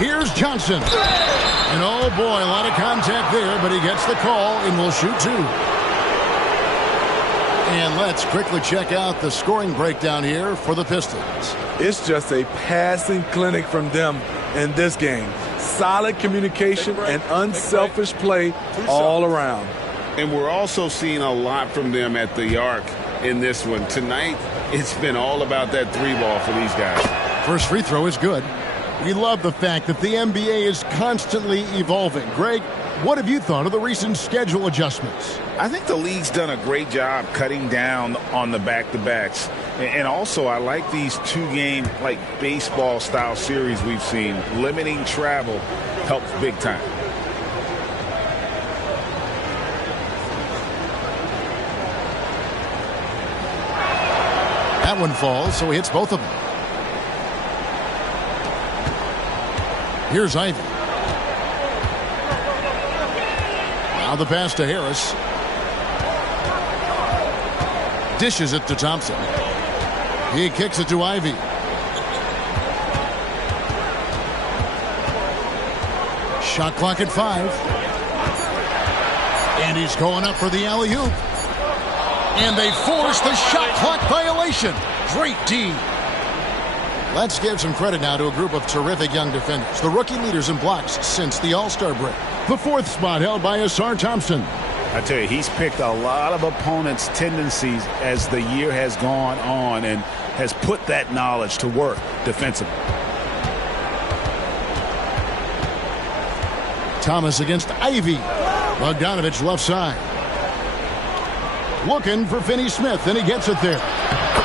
Here's Johnson. And oh boy, a lot of contact there, but he gets the call and will shoot 2. And let's quickly check out the scoring breakdown here for the Pistons. It's just a passing clinic from them in this game. Solid communication and unselfish play all around. And we're also seeing a lot from them at the arc in this one. Tonight, it's been all about that 3-ball for these guys. First free throw is good. We love the fact that the NBA is constantly evolving. Greg, what have you thought of the recent schedule adjustments? I think the league's done a great job cutting down on the back-to-backs. And also, I like these 2-game, like baseball-style series we've seen. Limiting travel helps big time. That one falls, so he hits both of them. Here's Ivy. Now the pass to Harris. Dishes it to Thompson. He kicks it to Ivy. Shot clock at 5. And he's going up for the alley-oop. And they force the shot clock violation. Great D. Let's give some credit now to a group of terrific young defenders. The rookie leaders in blocks since the All-Star break. The 4th spot held by Asar Thompson. I tell you, he's picked a lot of opponents' tendencies as the year has gone on and has put that knowledge to work defensively. Thomas against Ivy. Bogdanovich left side. Looking for Finney-Smith, and he gets it there.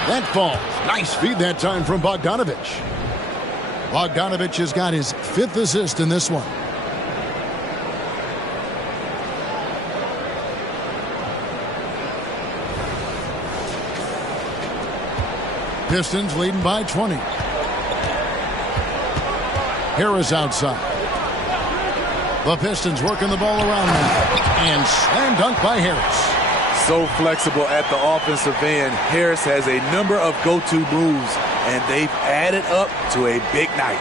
That falls. Nice feed that time from Bogdanovich. Bogdanovich has got his 5th assist in this one. Pistons leading by 20. Harris outside. The Pistons working the ball around now. And slam dunk by Harris. So flexible at the offensive end. Harris has a number of go-to moves, and they've added up to a big night.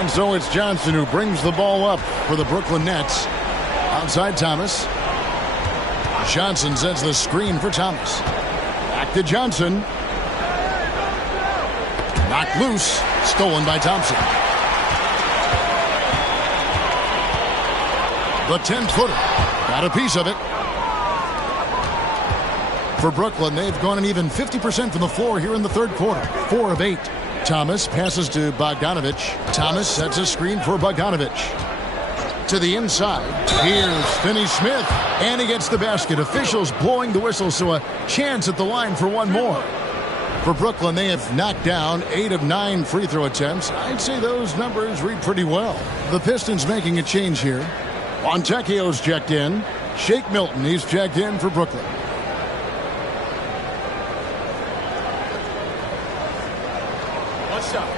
And so it's Johnson who brings the ball up for the Brooklyn Nets. Outside Thomas. Johnson sets the screen for Thomas. Back to Johnson. Knocked loose. Stolen by Thompson. The 10-footer. Got a piece of it. For Brooklyn, they've gone an even 50% from the floor here in the 3rd quarter. 4 of 8. Thomas passes to Bogdanovich. Thomas sets a screen for Bogdanovich. To the inside. Here's Finney-Smith. And he gets the basket. Officials blowing the whistle, so a chance at the line for one more. For Brooklyn, they have knocked down 8 of 9 free throw attempts. I'd say those numbers read pretty well. The Pistons making a change here. Fontecchio's checked in. Shake Milton, he's checked in for Brooklyn. One shot.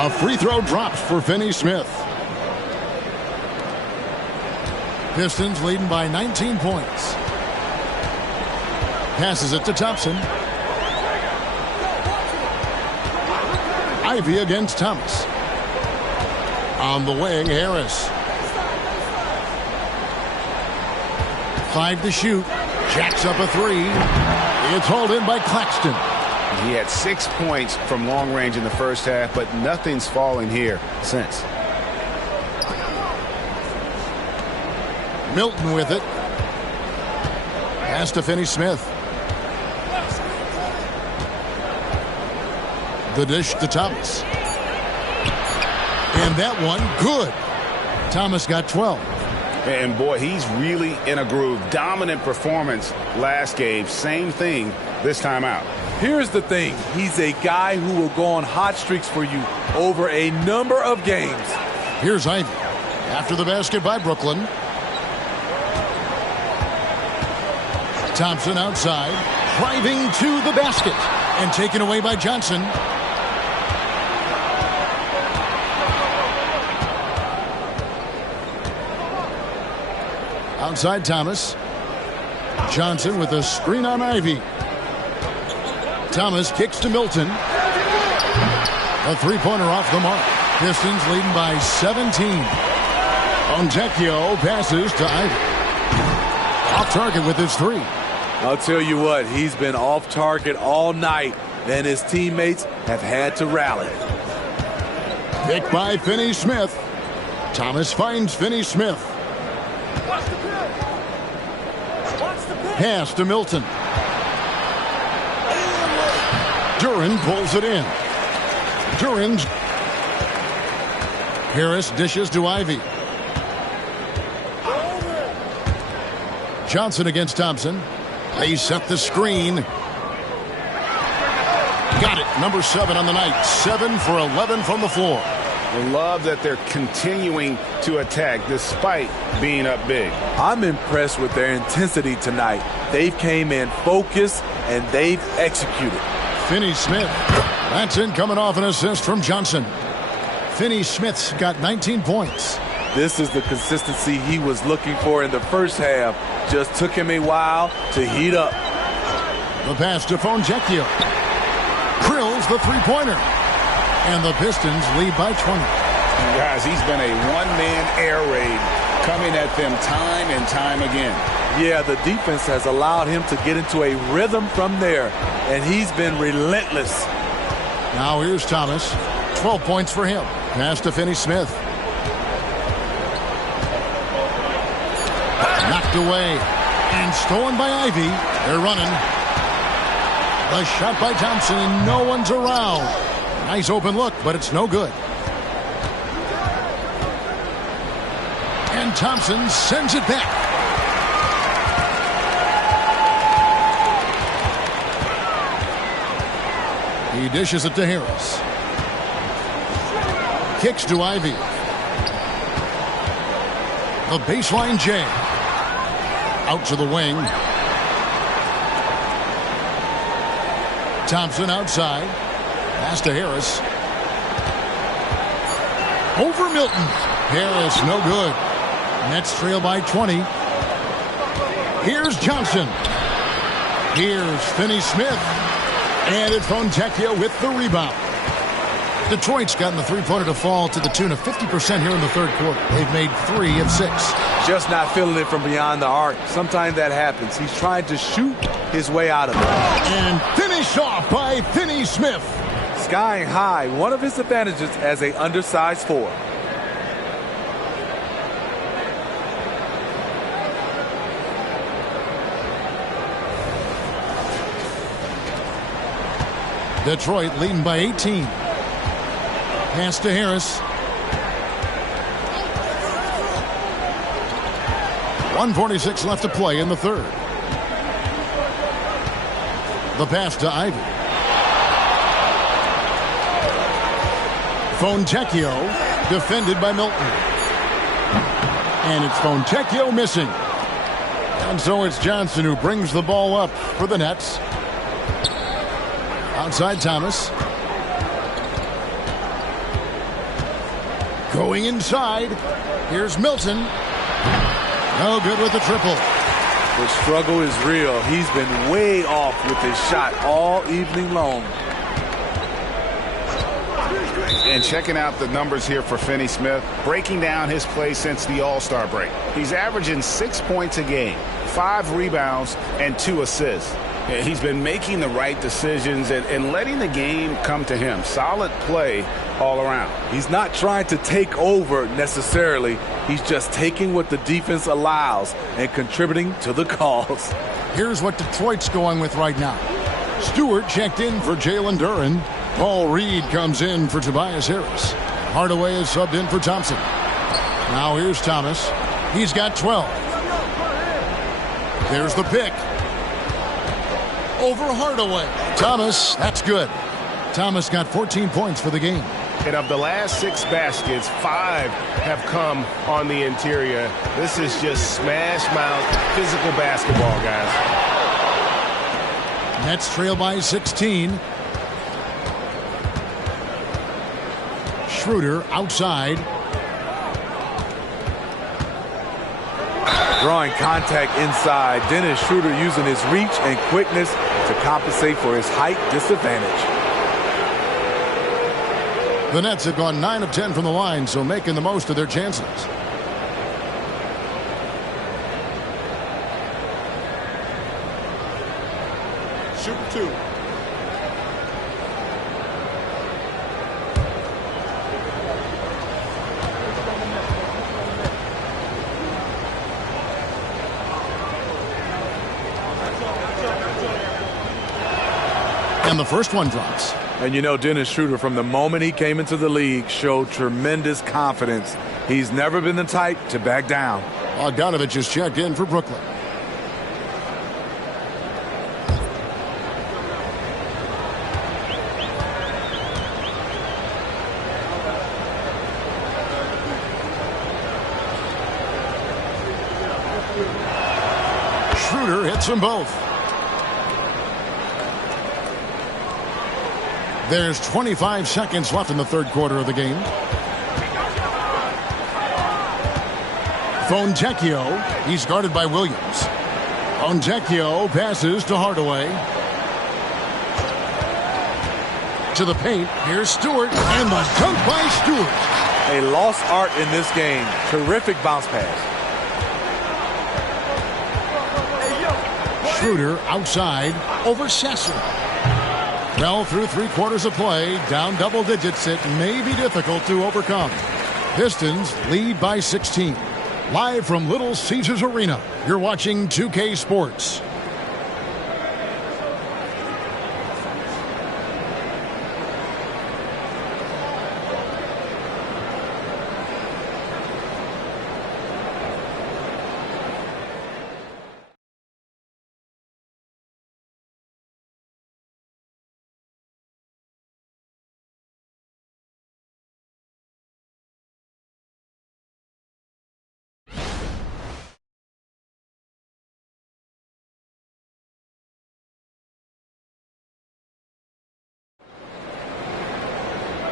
A free throw drops for Finney Smith. Pistons leading by 19 points. Passes it to Thompson. Ivy against Thomas. On the wing, Harris. 5 to shoot. Jacks up a 3. It's hauled in by Claxton. He had 6 points from long range in the first half, but nothing's fallen here since. Milton with it. Pass to Finney Smith. The dish to Thomas. And that one, good. Thomas got 12. And boy, he's really in a groove. Dominant performance last game. Same thing this time out. Here's the thing. He's a guy who will go on hot streaks for you over a number of games. Here's Ivy. After the basket by Brooklyn. Thompson outside. Driving to the basket. And taken away by Johnson. Outside Thomas. Johnson with a screen on Ivy. Thomas kicks to Milton. A three-pointer off the mark. Pistons leading by 17. Fontecchio passes to Ivy. Off target with his 3. I'll tell you what, he's been off target all night, and his teammates have had to rally. Picked by Finney Smith. Thomas finds Finney Smith. Pass to Milton. Duran pulls it in. Duran's. Harris dishes to Ivy. Johnson against Thompson. They set the screen. Got it. Number 7 on the night. 7 for 11 from the floor. I love that they're continuing to attack despite being up big. I'm impressed with their intensity tonight. They've came in focused and they've executed. Finney Smith. That's in coming off an assist from Johnson. Finney Smith's got 19 points. This is the consistency he was looking for in the first half. Just took him a while to heat up. The pass to Fontecchio. Drills the three-pointer. And the Pistons lead by 20. Guys, he's been a one-man air raid coming at them time and time again. Yeah, the defense has allowed him to get into a rhythm from there, and he's been relentless. Now here's Thomas. 12 points for him. Pass to Finney Smith. Knocked away and stolen by Ivy. They're running. The shot by Thompson, and no one's around. Nice open look, but it's no good. And Thompson sends it back. He dishes it to Harris. Kicks to Ivy. The baseline J. Out to the wing. Thompson outside. Pass to Harris. Over Milton. Harris, no good. Nets trail by 20. Here's Johnson. Here's Finney Smith. And it's Fontecchio with the rebound. Detroit's gotten the three-pointer to fall to the tune of 50% here in the third quarter. They've made 3 of 6. Just not feeling it from beyond the arc. Sometimes that happens. He's trying to shoot his way out of it. And finished off by Finney Smith. Skying high, one of his advantages as an undersized 4. Detroit leading by 18. Pass to Harris. 1:46 left to play in the third. The pass to Ivy. Fontecchio defended by Milton. And it's Fontecchio missing. And so it's Johnson who brings the ball up for the Nets. Outside Thomas. Going inside. Here's Milton. No good with the triple. The struggle is real. He's been way off with his shot all evening long. And checking out the numbers here for Finney Smith, breaking down his play since the All-Star break. He's averaging 6 points a game, 5 rebounds, and 2 assists. He's been making the right decisions and letting the game come to him. Solid play all around. He's not trying to take over necessarily. He's just taking what the defense allows and contributing to the cause. Here's what Detroit's going with right now. Stewart checked in for Jalen Duren. Paul Reed comes in for Tobias Harris. Hardaway is subbed in for Thompson. Now here's Thomas. He's got 12. There's the pick. Over Hardaway. Thomas, that's good. Thomas got 14 points for the game. And of the last 6 baskets, 5 have come on the interior. This is just smash mouth physical basketball, guys. Nets trail by 16. Schroeder outside. Drawing contact inside. Dennis Schroeder using his reach and quickness to compensate for his height disadvantage. The Nets have gone 9 of 10 from the line, so making the most of their chances. Shoot 2. And the first one drops. And you know, Dennis Schroeder, from the moment he came into the league, showed tremendous confidence. He's never been the type to back down. Bogdanovich is checked in for Brooklyn. Schroeder hits them both. There's 25 seconds left in the third quarter of the game. Fontecchio, he's guarded by Williams. Fontecchio passes to Hardaway. To the paint, here's Stewart, and the dunk by Stewart. A lost art in this game. Terrific bounce pass. Schroeder outside over Sasser. Well, through 3 quarters of play, down double digits, it may be difficult to overcome. Pistons lead by 16. Live from Little Caesars Arena, you're watching 2K Sports.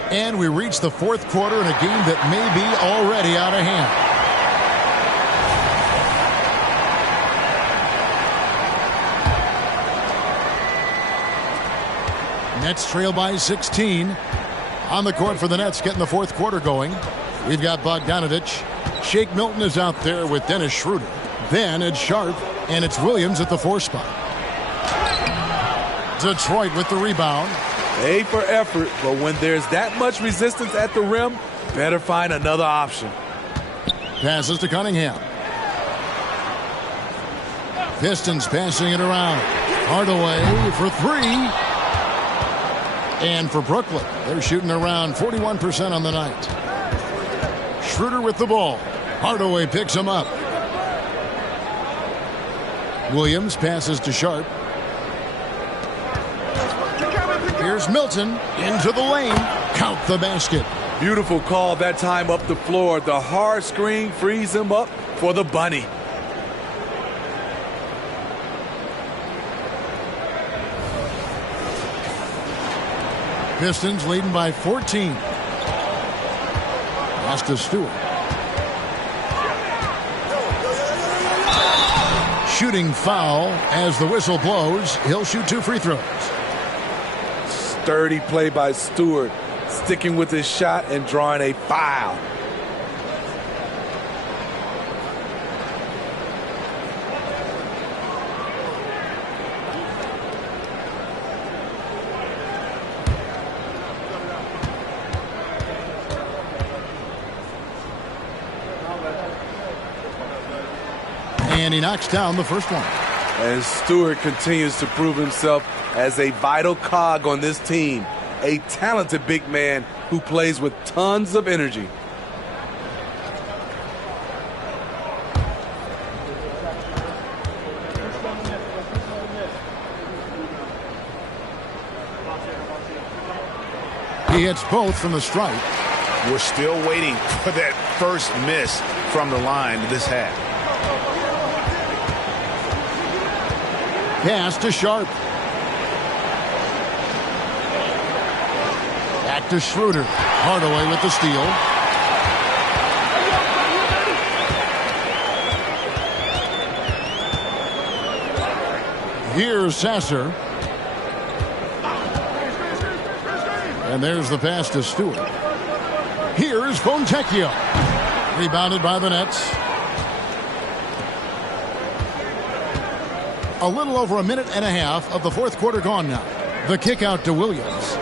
And we reach the fourth quarter in a game that may be already out of hand. Nets trail by 16. On the court for the Nets, getting the fourth quarter going. We've got Bogdanovich. Shake Milton is out there with Dennis Schroeder. Then it's Sharp, and it's Williams at the 4 spot. Detroit with the rebound. A for effort, but when there's that much resistance at the rim, better find another option. Passes to Cunningham. Pistons passing it around. Hardaway for 3. And for Brooklyn, they're shooting around 41% on the night. Schroeder with the ball. Hardaway picks him up. Williams passes to Sharp. Here's Milton into the lane. Count the basket. Beautiful call that time up the floor. The hard screen frees him up for the bunny. Pistons leading by 14. Pass to Stewart. Shooting foul as the whistle blows. He'll shoot 2 free throws. Sturdy play by Stewart, sticking with his shot and drawing a foul. And he knocks down the first one. And Stewart continues to prove himself as a vital cog on this team. A talented big man who plays with tons of energy. He hits both from the stripe. We're still waiting for that first miss from the line this half. Pass to Sharp. Back to Schroeder. Hardaway with the steal. Here's Sasser. And there's the pass to Stewart. Here's Fontecchio. Rebounded by the Nets. A little over a minute and a half of the fourth quarter gone now. The kick out to Williams.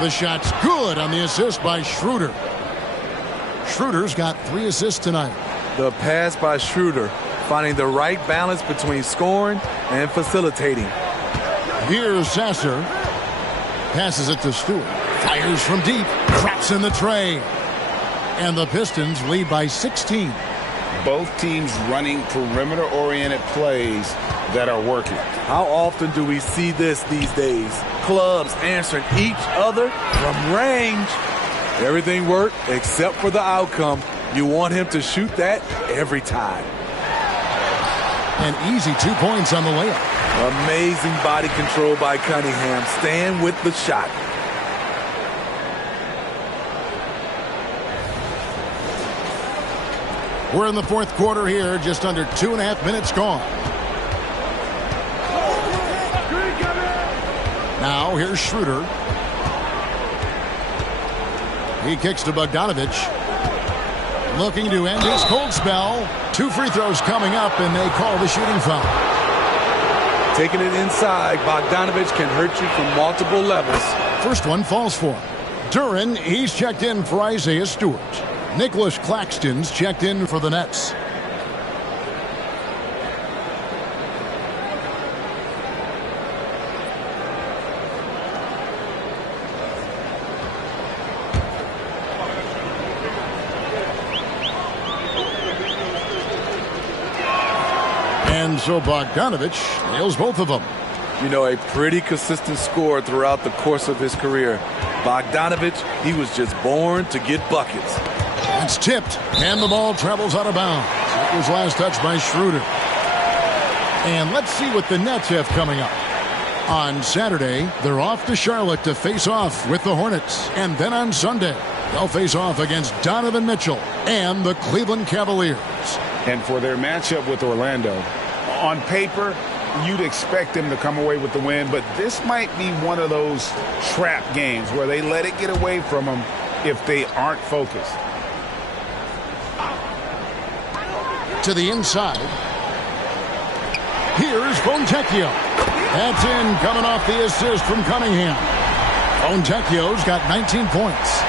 The shot's good on the assist by Schroeder. Schroeder's got 3 assists tonight. The pass by Schroeder, finding the right balance between scoring and facilitating. Here's Sasser. Passes it to Stewart. Fires from deep. Drops in the tray. And the Pistons lead by 16. Both teams running perimeter-oriented plays that are working. How often do we see this these days? Clubs answering each other from range. Everything worked except for the outcome. You want him to shoot that every time. An easy 2 points on the layup. Amazing body control by Cunningham. Staying with the shot. We're in the fourth quarter here, just under 2.5 minutes gone. Now here's Schroeder. He kicks to Bogdanovich. Looking to end his cold spell. 2 free throws coming up, and they call the shooting foul. Taking it inside, Bogdanovich can hurt you from multiple levels. First one falls for him. Duren, he's checked in for Isaiah Stewart. Nicholas Claxton's checked in for the Nets. And so Bogdanovich nails both of them. You know, a pretty consistent scorer throughout the course of his career. Bogdanovich, he was just born to get buckets. It's tipped, and the ball travels out of bounds. It was last touched by Schroeder. And let's see what the Nets have coming up. On Saturday, they're off to Charlotte to face off with the Hornets. And then on Sunday, they'll face off against Donovan Mitchell and the Cleveland Cavaliers. And for their matchup with Orlando, on paper, you'd expect them to come away with the win, but this might be one of those trap games where they let it get away from them if they aren't focused. To the inside. Here's Fontecchio. That's in, coming off the assist from Cunningham. Fontecchio's got 19 points.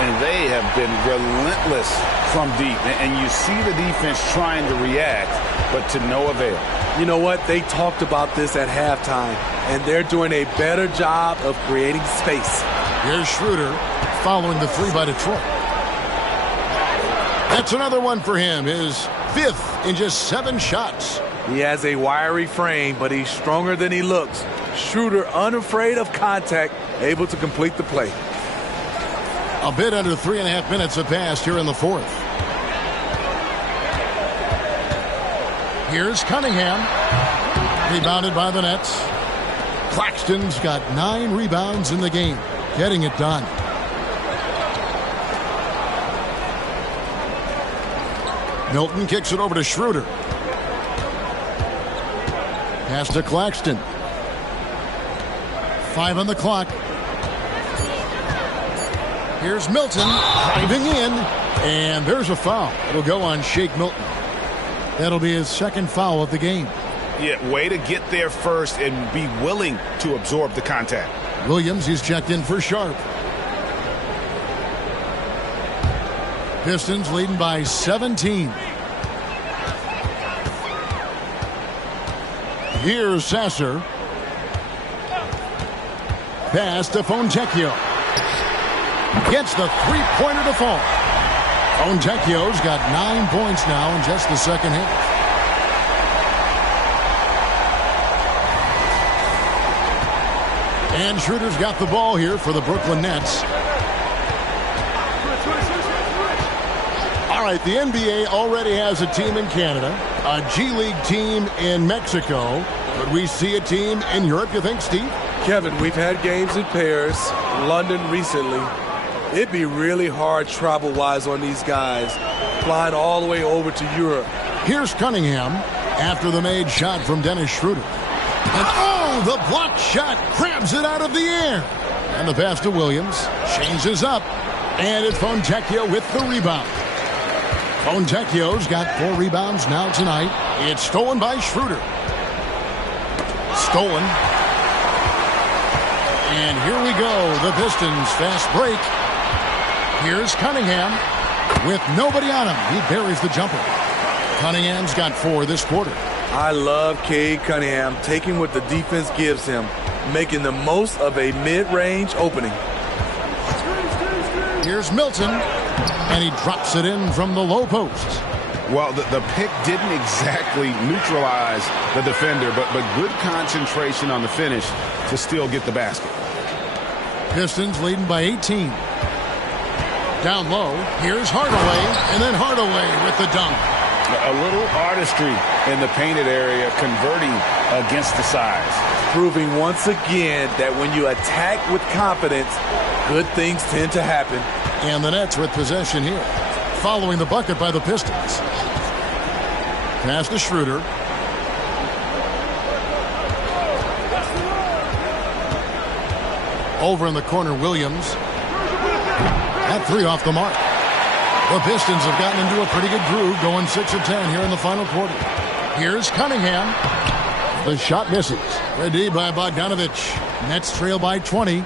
and they have been relentless from deep. And you see the defense trying to react, but to no avail. You know what? They talked about this at halftime, and they're doing a better job of creating space. Here's Schroeder following the three by Detroit. That's another one for him, his 5th in just 7 shots. He has a wiry frame, but he's stronger than he looks. Schroeder, unafraid of contact, able to complete the play. A bit under 3.5 minutes have passed here in the 4th. Here's Cunningham. Rebounded by the Nets. Claxton's got 9 rebounds in the game. Getting it done. Milton kicks it over to Schroeder. Pass to Claxton. 5 on the clock. Here's Milton driving in, and there's a foul. It'll go on Shake Milton. That'll be his 2nd foul of the game. Yeah, way to get there first and be willing to absorb the contact. Williams, he's checked in for Sharp. Pistons leading by 17. Here's Sasser. Pass to Fontecchio. Gets the three-pointer to fall. Fontecchio's got 9 points now in just the second half. And Schroeder's got the ball here for the Brooklyn Nets. All right, the NBA already has a team in Canada, a G League team in Mexico. Could we see a team in Europe, you think, Steve? Kevin, we've had games in Paris, London recently. It'd be really hard travel-wise on these guys, flying all the way over to Europe. Here's Cunningham after the made shot from Dennis Schroeder. And oh, the blocked shot grabs it out of the air. And the pass to Williams changes up. And it's Fontecchio with the rebound. Fontecchio's got 4 rebounds now tonight. It's stolen by Schroeder. Stolen. And here we go. The Pistons fast break. Here's Cunningham with nobody on him. He buries the jumper. Cunningham's got 4 this quarter. I love Cade Cunningham taking what the defense gives him, making the most of a mid-range opening. Here's Milton, and he drops it in from the low post. Well, the pick didn't exactly neutralize the defender, but good concentration on the finish to still get the basket. Pistons leading by 18. Down low, here's Hardaway, and then Hardaway with the dunk. A little artistry in the painted area, converting against the size. Proving once again that when you attack with confidence, good things tend to happen. And the Nets with possession here, following the bucket by the Pistons. Pass to Schroeder. Over in the corner, Williams. That 3 off the mark. The Pistons have gotten into a pretty good groove, going 6 of 10 here in the final quarter. Here's Cunningham. The shot misses. Ready by Bogdanovich. Nets trail by 20.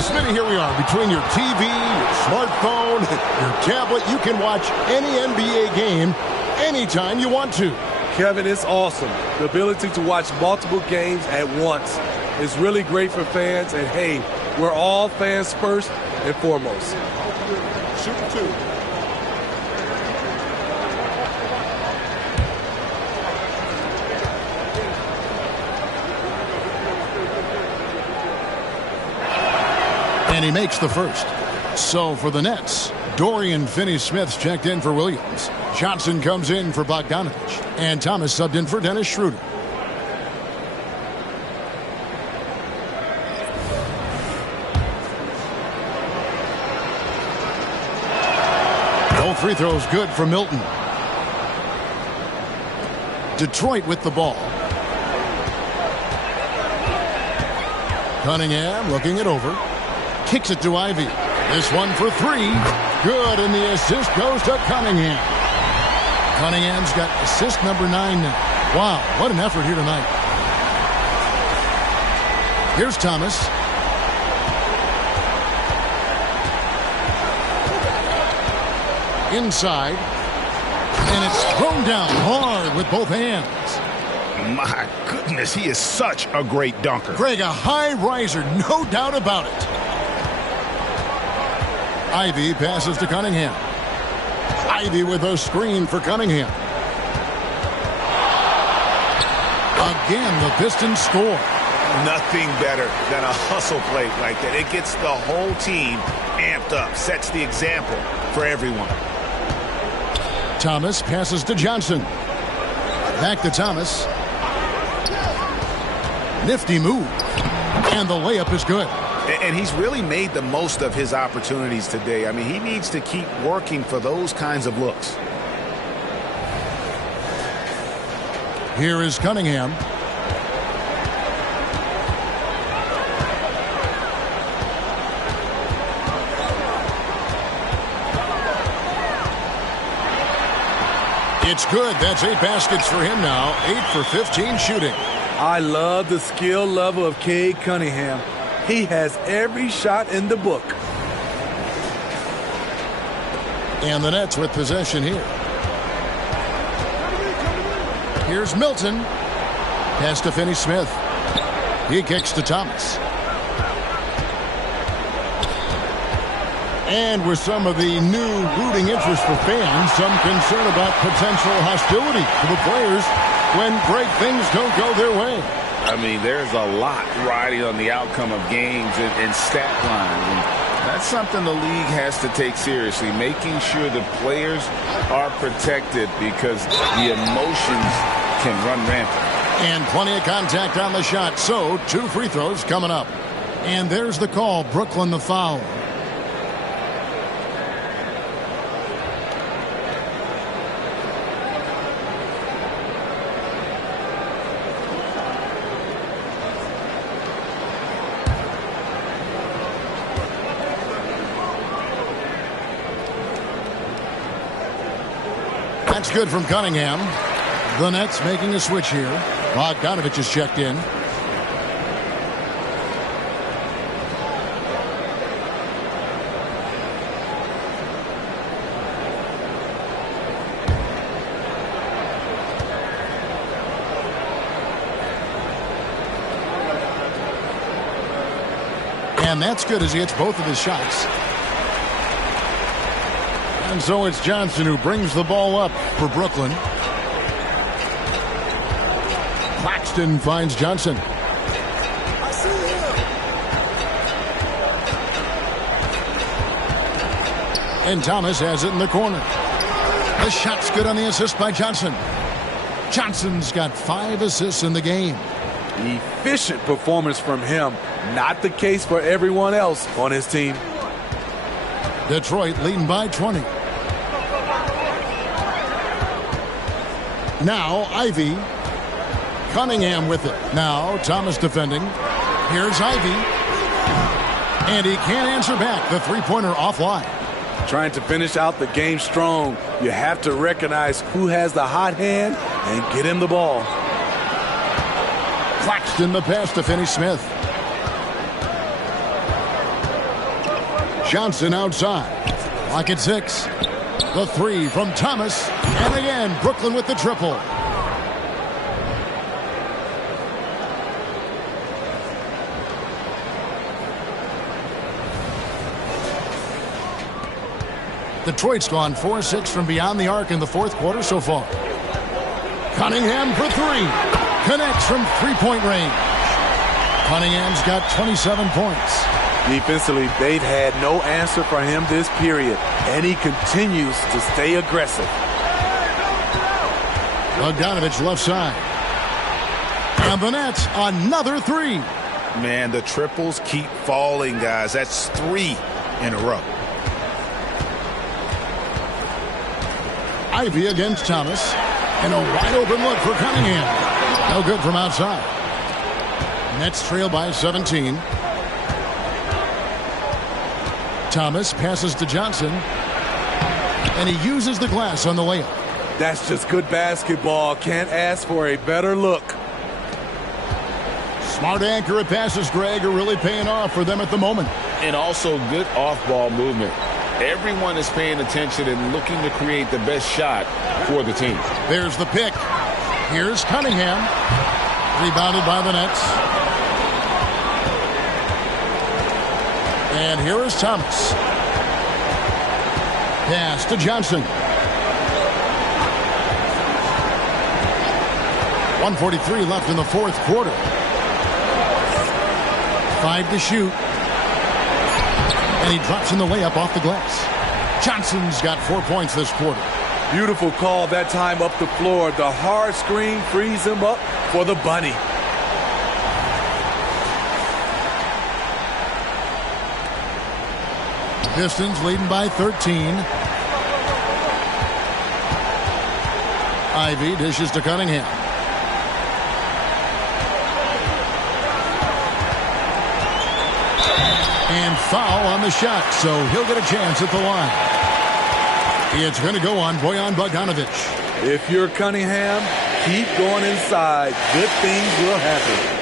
Smitty, here we are. Between your TV, your smartphone, your tablet, you can watch any NBA game anytime you want to. Kevin, it's awesome. The ability to watch multiple games at once is really great for fans. And, hey, we're all fans first and foremost. Shoot 2. And he makes the first. So for the Nets, Dorian Finney-Smith's checked in for Williams. Johnson comes in for Bogdanovich. And Thomas subbed in for Dennis Schroeder. Free throws good for Milton. Detroit with the ball. Cunningham looking it over. Kicks it to Ivy. This one for 3. Good, and the assist goes to Cunningham. Cunningham's got assist number 9 now. Wow, what an effort here tonight. Here's Thomas. inside. And it's thrown down hard with both hands. My goodness, he is such a great dunker. Greg, a high riser, no doubt about it. Ivy passes to Cunningham. Ivy with a screen for Cunningham. Again, the Pistons score. Nothing better than a hustle play like that. It gets the whole team amped up, sets the example for everyone. Thomas passes to Johnson. Back to Thomas. Nifty move. And the layup is good. And he's really made the most of his opportunities today. I mean, he needs to keep working for those kinds of looks. Here is Cunningham. It's good. That's 8 baskets for him now. 8 for 15 shooting. I love the skill level of Cade Cunningham. He has every shot in the book. And the Nets with possession here. Here's Milton. Pass to Finney-Smith. He kicks to Thomas. And with some of the new rooting interest for fans, some concern about potential hostility to the players when great things don't go their way. I mean, there's a lot riding on the outcome of games and stat lines. And that's something the league has to take seriously, making sure the players are protected because the emotions can run rampant. And plenty of contact on the shot. So 2 free throws coming up. And there's the call. Brooklyn the foul. That's good from Cunningham. The Nets making a switch here. Bogdanovich is checked in. And that's good as he hits both of his shots. And so it's Johnson who brings the ball up for Brooklyn. Claxton finds Johnson. And Thomas has it in the corner. The shot's good on the assist by Johnson. Johnson's got 5 assists in the game. Efficient performance from him. Not the case for everyone else on his team. Detroit leading by 20. Now Ivy. Cunningham with it. Now Thomas defending. Here's Ivy. And he can't answer back. The three-pointer offline. Trying to finish out the game strong. You have to recognize who has the hot hand and get him the ball. Claxton the pass to Finney-Smith. Johnson outside. Clock at 6. The 3 from Thomas. And again, Brooklyn with the triple. Detroit's gone 4-6 from beyond the arc in the fourth quarter so far. Cunningham for 3. Connects from three-point range. Cunningham's got 27 points. Defensively, they've had no answer for him this period, and he continues to stay aggressive. Bogdanovich left side. And the Nets, another 3. Man, the triples keep falling, guys. That's 3 in a row. Ivy against Thomas. And a wide open look for Cunningham. No good from outside. Nets trail by 17. Thomas passes to Johnson. And he uses the glass on the layup. That's just good basketball. Can't ask for a better look. Smart, accurate passes, Greg, are really paying off for them at the moment. And also good off-ball movement. Everyone is paying attention and looking to create the best shot for the team. There's the pick. Here's Cunningham. Rebounded by the Nets. And here is Thomas. Pass to Johnson. 1:43 left in the fourth quarter. 5 to shoot. And he drops in the layup off the glass. Johnson's got 4 points this quarter. Beautiful call that time up the floor. The hard screen frees him up for the bunny. Pistons leading by 13. Ivy dishes to Cunningham. And foul on the shot, so he'll get a chance at the line. It's going to go on Bojan Bogdanovic. If you're Cunningham, keep going inside. Good things will happen.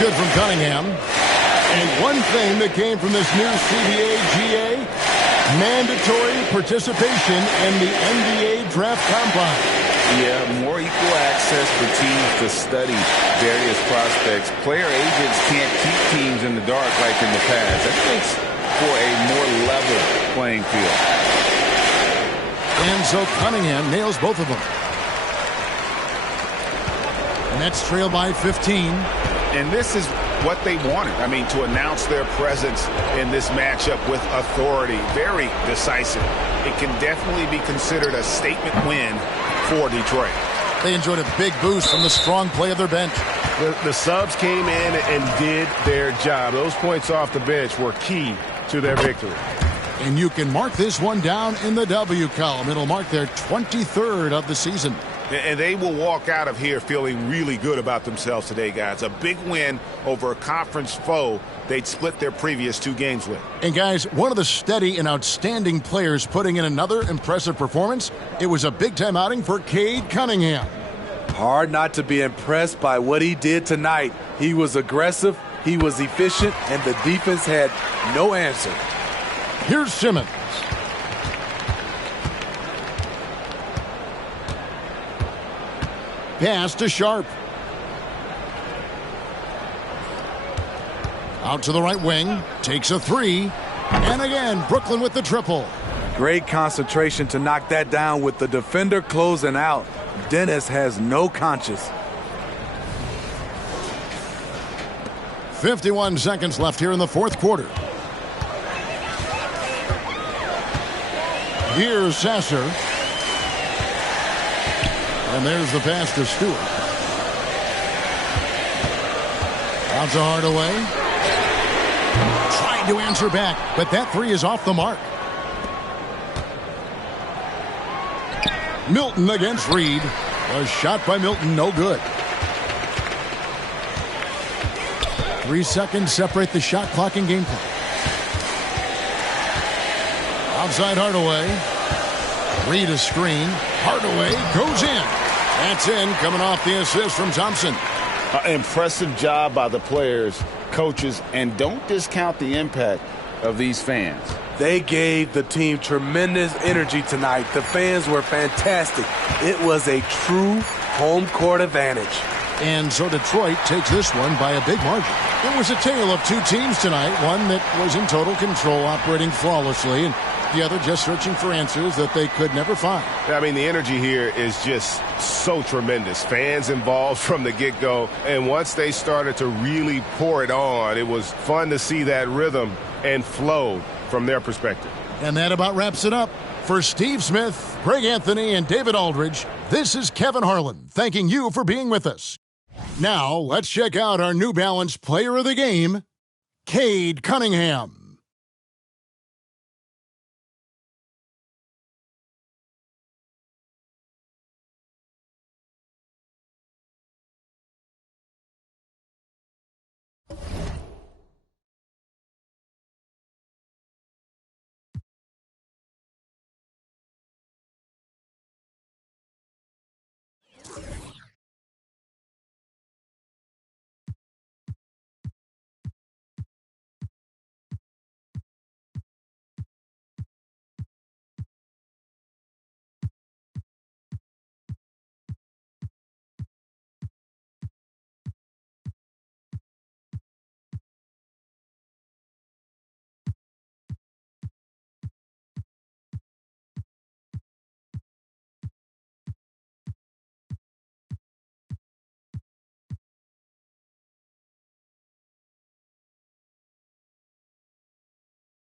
Good from Cunningham. And one thing that came from this new CBA GA, mandatory participation in the NBA draft combine. Yeah, more equal access for teams to study various prospects. Player agents can't keep teams in the dark like in the past. That makes for a more level playing field. And so Cunningham nails both of them. Nets trail by 15. And this is what they wanted. I mean, to announce their presence in this matchup with authority. Very decisive. It can definitely be considered a statement win for Detroit. They enjoyed a big boost from the strong play of their bench. The subs came in and did their job. Those points off the bench were key to their victory. And you can mark this one down in the W column. It'll mark their 23rd of the season. And they will walk out of here feeling really good about themselves today, guys. A big win over a conference foe they'd split their previous 2 games with. And, guys, one of the steady and outstanding players putting in another impressive performance, it was a big-time outing for Cade Cunningham. Hard not to be impressed by what he did tonight. He was aggressive, he was efficient, and the defense had no answer. Here's Simmons. Pass to Sharp. Out to the right wing. Takes a 3. And again, Brooklyn with the triple. Great concentration to knock that down with the defender closing out. Dennis has no conscience. 51 seconds left here in the fourth quarter. Here's Sasser. And there's the pass to Stewart. Out to Hardaway. Trying to answer back, but that 3 is off the mark. Milton against Reed. A shot by Milton, no good. 3 seconds separate the shot clock and game clock. Outside Hardaway. Reed a screen. Hardaway goes in. That's in, coming off the assist from Thompson. Impressive job by the players, coaches, and don't discount the impact of these fans. They gave the team tremendous energy tonight. The fans were fantastic. It was a true home court advantage. And so Detroit takes this one by a big margin. It was a tale of 2 teams tonight, one that was in total control, operating flawlessly, and the other just searching for answers that they could never find. I mean, the energy here is just so tremendous. Fans involved from the get-go, and once they started to really pour it on, it was fun to see that rhythm and flow from their perspective. And that about wraps it up. For Steve Smith, Greg Anthony, and David Aldridge, this is Kevin Harlan thanking you for being with us. Now, let's check out our New Balance player of the game, Cade Cunningham.